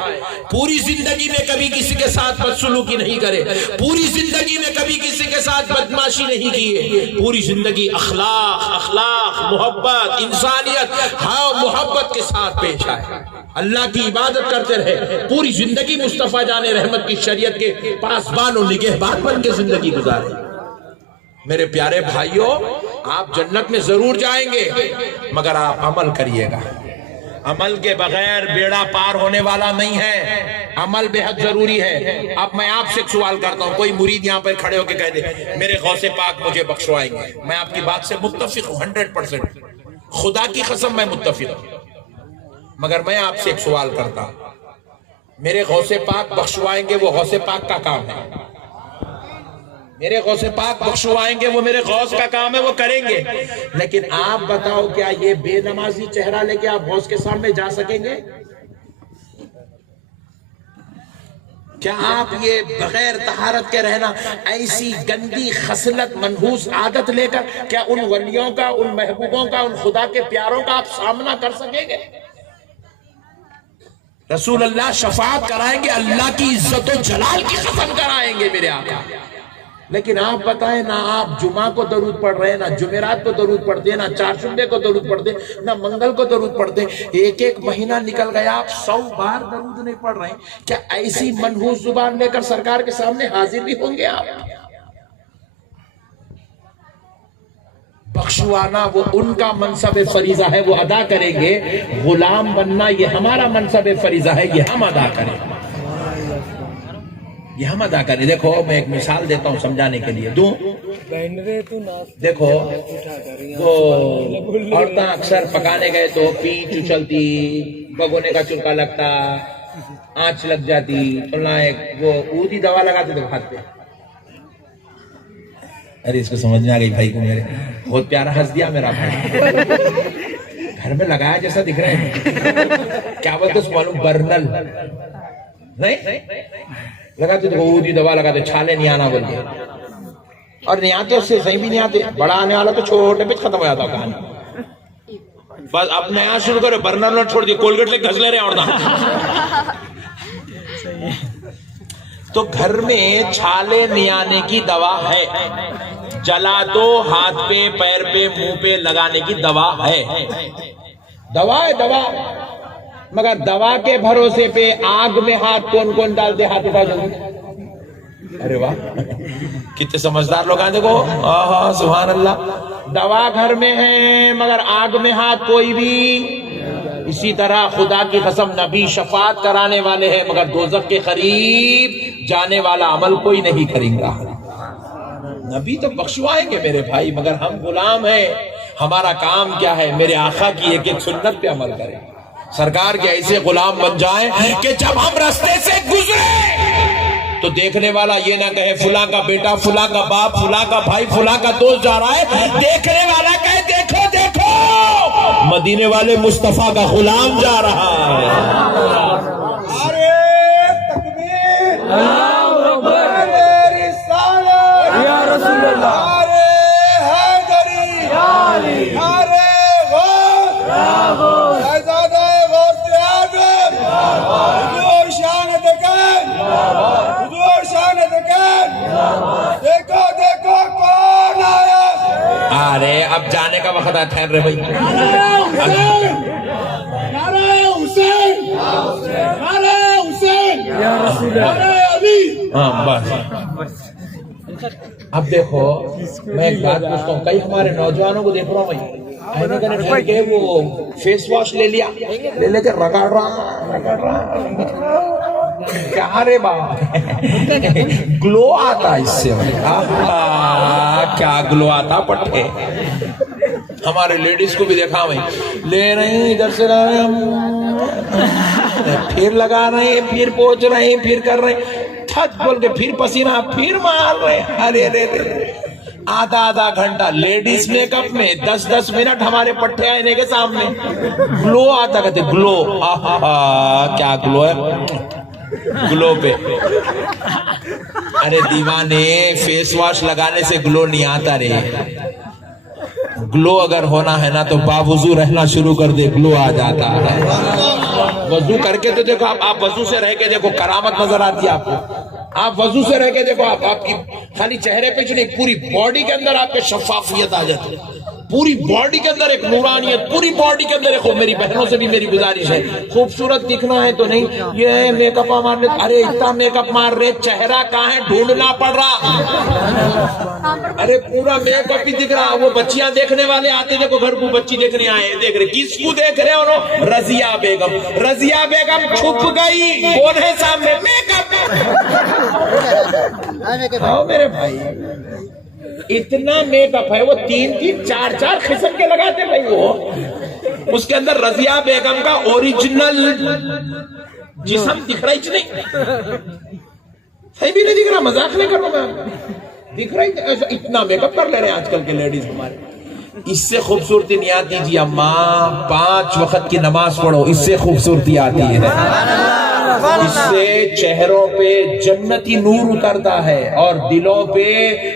پوری زندگی میں کبھی کسی کے ساتھ بدسلوکی نہیں کرے، پوری زندگی میں کبھی کسی کے ساتھ بدماشی نہیں کی، پوری زندگی اخلاق محبت انسانیت محبت کے ساتھ پیش آئے، اللہ کی عبادت کرتے رہے، پوری زندگی مصطفیٰ جان رحمت کی شریعت کے پاسبان و نگہبان بن کے زندگی گزارے. میرے پیارے بھائیوں، آپ جنت میں ضرور جائیں گے مگر آپ عمل کریے گا. عمل کے بغیر بیڑا پار ہونے والا نہیں ہے، عمل بے حد ضروری ہے. اب میں آپ سے ایک سوال کرتا ہوں، کوئی مرید یہاں پر کھڑے ہو کے کہہ دے میرے غوث پاک مجھے بخشوائیں گے، میں آپ کی بات سے متفق ہوں 100%، خدا کی قسم میں متفق ہوں. مگر میں آپ سے ایک سوال کرتا ہوں، میرے غوث پاک بخشوائیں گے وہ غوث پاک کا کام ہے، میرے غوث پاک بخشوائیں گے وہ میرے غوث کا کام ہے، وہ کریں گے. لیکن آپ بتاؤ کیا یہ بے نمازی چہرہ لے کے آپ غوث کے سامنے جا سکیں گے؟ کیا آپ یہ بغیر طہارت کے رہنا، ایسی گندی خصلت منحوس عادت لے کر کیا ان ولیوں کا، ان محبوبوں کا، ان خدا کے پیاروں کا آپ سامنا کر سکیں گے؟ رسول اللہ شفاعت کرائیں گے، اللہ کی عزت و جلال کی قسم کرائیں گے میرے آقا. لیکن آپ بتائیں، نہ آپ جمعہ کو درود پڑھ رہے ہیں، نہ جمعرات کو درود پڑھتے ہیں، نہ چارشنبے کو درود پڑھتے ہیں، نہ منگل کو درود پڑھتے ہیں. ایک مہینہ نکل گیا آپ 100 بار درود نہیں پڑھ رہے ہیں. کیا ایسی منحوس زبان لے کر سرکار کے سامنے حاضر بھی ہوں گے آپ؟ بخشوانا وہ ان کا منصب فریضہ ہے، وہ ادا کریں گے. غلام بننا یہ ہمارا منصب فریضہ ہے، یہ ہم ادا کریں گے، یہ ہم ادا کریں. دیکھو میں ایک مثال دیتا ہوں سمجھانے کے لیے. دیکھو وہ عورتیں اکثر پکانے گئے تو پیچ اچلتی، بگونے کا چلکا لگتا، آنچ لگ جاتی، تو وہ اودی دوا لگاتے تو کھاتے. ارے اس کو سمجھ میں آ گئی بھائی کو میرے، بہت پیارا ہنس دیا میرا بھائی. گھر میں لگایا جیسا دکھ رہے ہیں، کیا بولتے اس معلوم برنل نہیں لگاتے تو اودی دوا لگاتے، چھالے نہیں آنا بولتے، اور نہیں آتے اس سے صحیح بھی نہیں آتے. بڑا آنے والا تو چھوٹے پہ ختم ہو جاتا کہانی. بس اب نیا شروع کرو، برنر نہ چھوڑ دیے، کولگیٹ لے گھس لے رہے اور تو گھر میں چھالے نہیں آنے کی دوا ہے. جلا تو ہاتھ پہ پیر پہ منہ پہ لگانے کی دوا ہے، دوا ہے دوا، مگر دوا کے بھروسے پہ آگ میں ہاتھ کون کون ڈالتے؟ ہاتھ اٹھا جلدی. ارے واہ کتنے سمجھدار لوگ ہیں، دیکھو سبحان اللہ. دوا گھر میں ہے مگر آگ میں ہاتھ کوئی بھی. اسی طرح خدا کی قسم نبی شفاعت کرانے والے ہیں مگر دوزخ کے قریب جانے والا عمل کوئی نہیں کریں گا. نبی تو بخشوائیں گے میرے بھائی، مگر ہم غلام ہیں. ہمارا کام کیا ہے؟ میرے آقا کی ایک ایک سنت پہ عمل کریں، سرکار کے ایسے غلام بن جائیں کہ جب ہم راستے سے گزرے تو دیکھنے والا یہ نہ کہے فلاں کا بیٹا، فلاں کا باپ، فلاں کا بھائی، فلاں کا دوست جا رہا ہے. دیکھنے والا کہے دیکھو دیکھو مدینے والے مصطفیٰ کا غلام جا رہا ہے. ارے تکبیر، ارے رسالت یا رسول اللہ، ارے حیدری، ارے غوث، شہزادہ غوث اعظم، حضور شان دکن، حضور شان دکن. دیکھو دیکھو کون آیا. ارے اب جانے کا وقت ہے، ٹھہر رہے بھائی. ہاں بس. اب دیکھو میں ایک بات پوچھتا ہوں، کئی ہمارے نوجوانوں کو دیکھ رہا ہوں بھائی، وہ فیس واش لے لیا، لے لے کے رگڑ رہا کیا رے بابا گلو آتا اس سے بھائی. کیا گلو آتا پٹھے. ہمارے لیڈیز کو بھی دیکھا بھائی، لے رہے ہیں ادھر سے لگا رہے ہیں، پھر لگا رہے ہیں، پھر پوچھ رہے ہیں، پھر کر رہے ہیں، تھک بول کے پھر پسینہ پھر مار رہے ہیں. ارے آدھا گھنٹہ لیڈیز میک اپ میں 10 منٹ ہمارے پٹھے آئینے کے سامنے گلو آتا. کہتے گلو، کیا گلو ہے گلو پہ. ارے دیوانے فیس واش لگانے سے گلو نہیں آتا رے. گلو اگر ہونا ہے نا تو باوضو رہنا شروع کر دے، گلو آ جاتا ہے. وضو کر کے تو دیکھو، آپ وضو سے رہ کے دیکھو کرامت نظر آتی ہے آپ کو. آپ وضو سے رہ کے دیکھو، آپ کی خالی چہرے پہ نہیں پوری باڈی کے اندر آپ کے شفافیت آ جاتی ہے. پوری باڈی کے اندر ایک نورانیت، پوری باڈی کے اندر ایک. میری بہنوں سے بھی میری گزارش ہے، خوبصورت دکھنا ہے تو نہیں یہ میک اپ مارنے. ارے اتنا میک اپ مار رہے، چہرہ کہاں ہے ڈھونڈنا پڑ رہا. ارے پورا میک اپ ہی دکھ رہا. وہ بچیاں دیکھنے والے آتے دیکھو گھر کو، بچی دیکھنے آئے، دیکھ رہے کس کو دیکھ رہے انہوں؟ رضیہ بیگم. رضیہ بیگم چھپ گئی، کون ہے سامنے؟ Make up. میرے بھائی اتنا میک اپ ہے، وہ 3-4 قسم کے لگاتے بھائی. وہ اس کے اندر رضیہ بیگم کا اوریجنل جسم دکھ رہا ہی نہیں، صحیح بھی نہیں دکھ رہا، مذاق نہیں کر رہا میں، دکھ رہا ہی. اتنا میک اپ کر لے رہے ہیں آج کل کے لیڈیز ہمارے. اس سے خوبصورتی نہیں آتی جی اماں. 5 وقت کی نماز پڑھو، اس سے خوبصورتی آتی ہے. اس سے چہروں پہ جنتی نور اترتا ہے اور دلوں پہ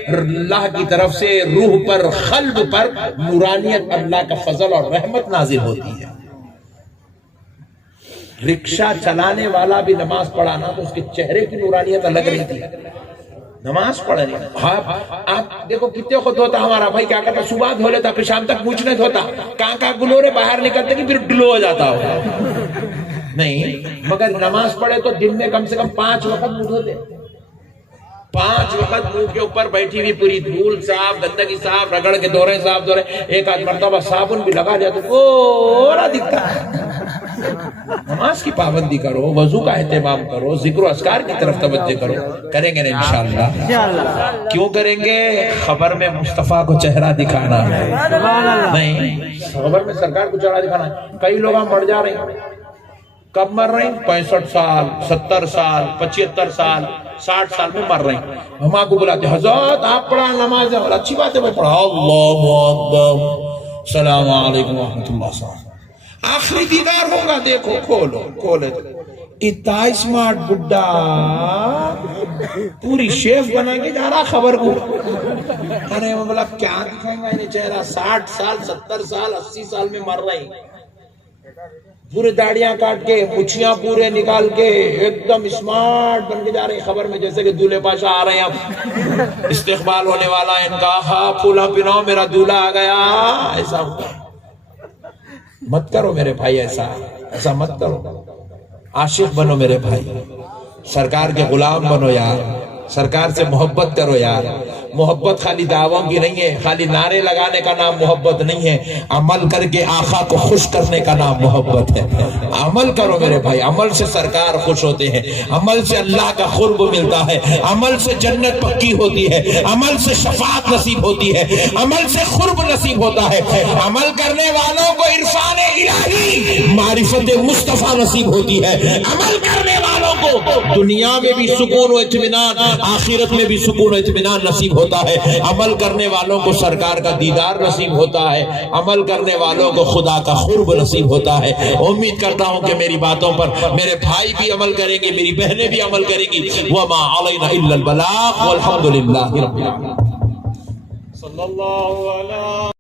اللہ کی طرف سے روح پر، قلب پر نورانیت، اللہ کا فضل اور رحمت نازل ہوتی ہے. رکشہ چلانے والا بھی نماز پڑھانا تو اس کے چہرے کی نورانیت الگ رہتی ہے. نماز پڑھنی. آپ دیکھو کتنے خود ہوتا ہمارا بھائی، کیا کرتا صبح دھو لیتا پھر شام تک پوچھ نہیں دھوتا، کہاں گلورے باہر نکلتے کہ پھر ڈلو ہو جاتا ہو. نہیں مگر نماز پڑھے تو دن میں کم سے کم 5 وقت منہ دھوتے. 5 وقت منہ کے اوپر بیٹھی ہوئی پوری دھول صاف، گندگی صاف، رگڑ کے دورے صاف دورے. ایک آدھ مرتبہ صابن بھی لگا دیا تو پورا دکھتا ہے. نماز کی پابندی کرو، وضو کا اہتمام کرو، ذکر و اذکار کی طرف توجہ کرو. کریں گے نا انشاءاللہ. کیوں کریں گے؟ خبر میں مصطفیٰ کو چہرہ دکھانا ہے. نہیں خبر میں سرکار کو چہرہ دکھانا ہے. کئی لوگ ہم مر جا رہے ہیں. کب مر رہے ہیں؟ 65 سال، 70 سال، 75 سال، 60 سال میں مر رہے ہیں. ہم آپ کو بلاتے حضرت آپ پڑھا نماز ہے. اچھی بات ہے بھائی پڑھا. اللہ اکبر، السلام علیکم ورحمۃ اللہ. آخری دیدار ہوگا. دیکھو کھولے اتنا اسمارٹ بڈھا پوری شیف بنا کے جا رہا خبر کو. ارے میں بولا کیا دکھائیں گا انہیں چہرہ؟ 60 سال، 70 سال، 80 سال میں مر رہے ہیں. پورے داڑیاں کاٹ کے پچھیاں پورے نکال کے ایک دم اسمارٹ بن کے جا رہے خبر میں جیسے کہ دولہے پاشا آ رہے ہیں اب استقبال ہونے والا ہے ان کا ہاں پھولا پناؤ میرا دولہا آ گیا ایسا ہوتا مت کرو میرے بھائی ایسا مت کرو عاشق بنو میرے بھائی سرکار کے غلام بنو یار سرکار سے محبت کرو یار محبت خالی دعووں کی نہیں ہے خالی نعرے لگانے کا نام محبت نہیں ہے عمل کر کے آقا کو خوش کرنے کا نام محبت ہے عمل کرو میرے بھائی عمل سے سرکار خوش ہوتے ہیں عمل سے اللہ کا قرب ملتا ہے عمل سے جنت پکی ہوتی ہے عمل سے شفاعت نصیب ہوتی ہے عمل سے قرب نصیب ہوتا ہے عمل کرنے والوں کو عرفان الہی معرفت مصطفیٰ نصیب ہوتی ہے عمل کرنے والوں کو دنیا میں بھی سکون و اطمینان آخرت میں بھی سکون و اطمینان نصیب ہوتا ہے عمل کرنے والوں کو سرکار کا دیدار نصیب ہوتا ہے عمل کرنے والوں کو خدا کا قرب نصیب ہوتا ہے امید کرتا ہوں کہ میری باتوں پر میرے بھائی بھی عمل کریں گے میری بہنیں بھی عمل کریں گی وما علینا الا البلاغ والحمد للہ رب العالمین صلی اللہ علیہ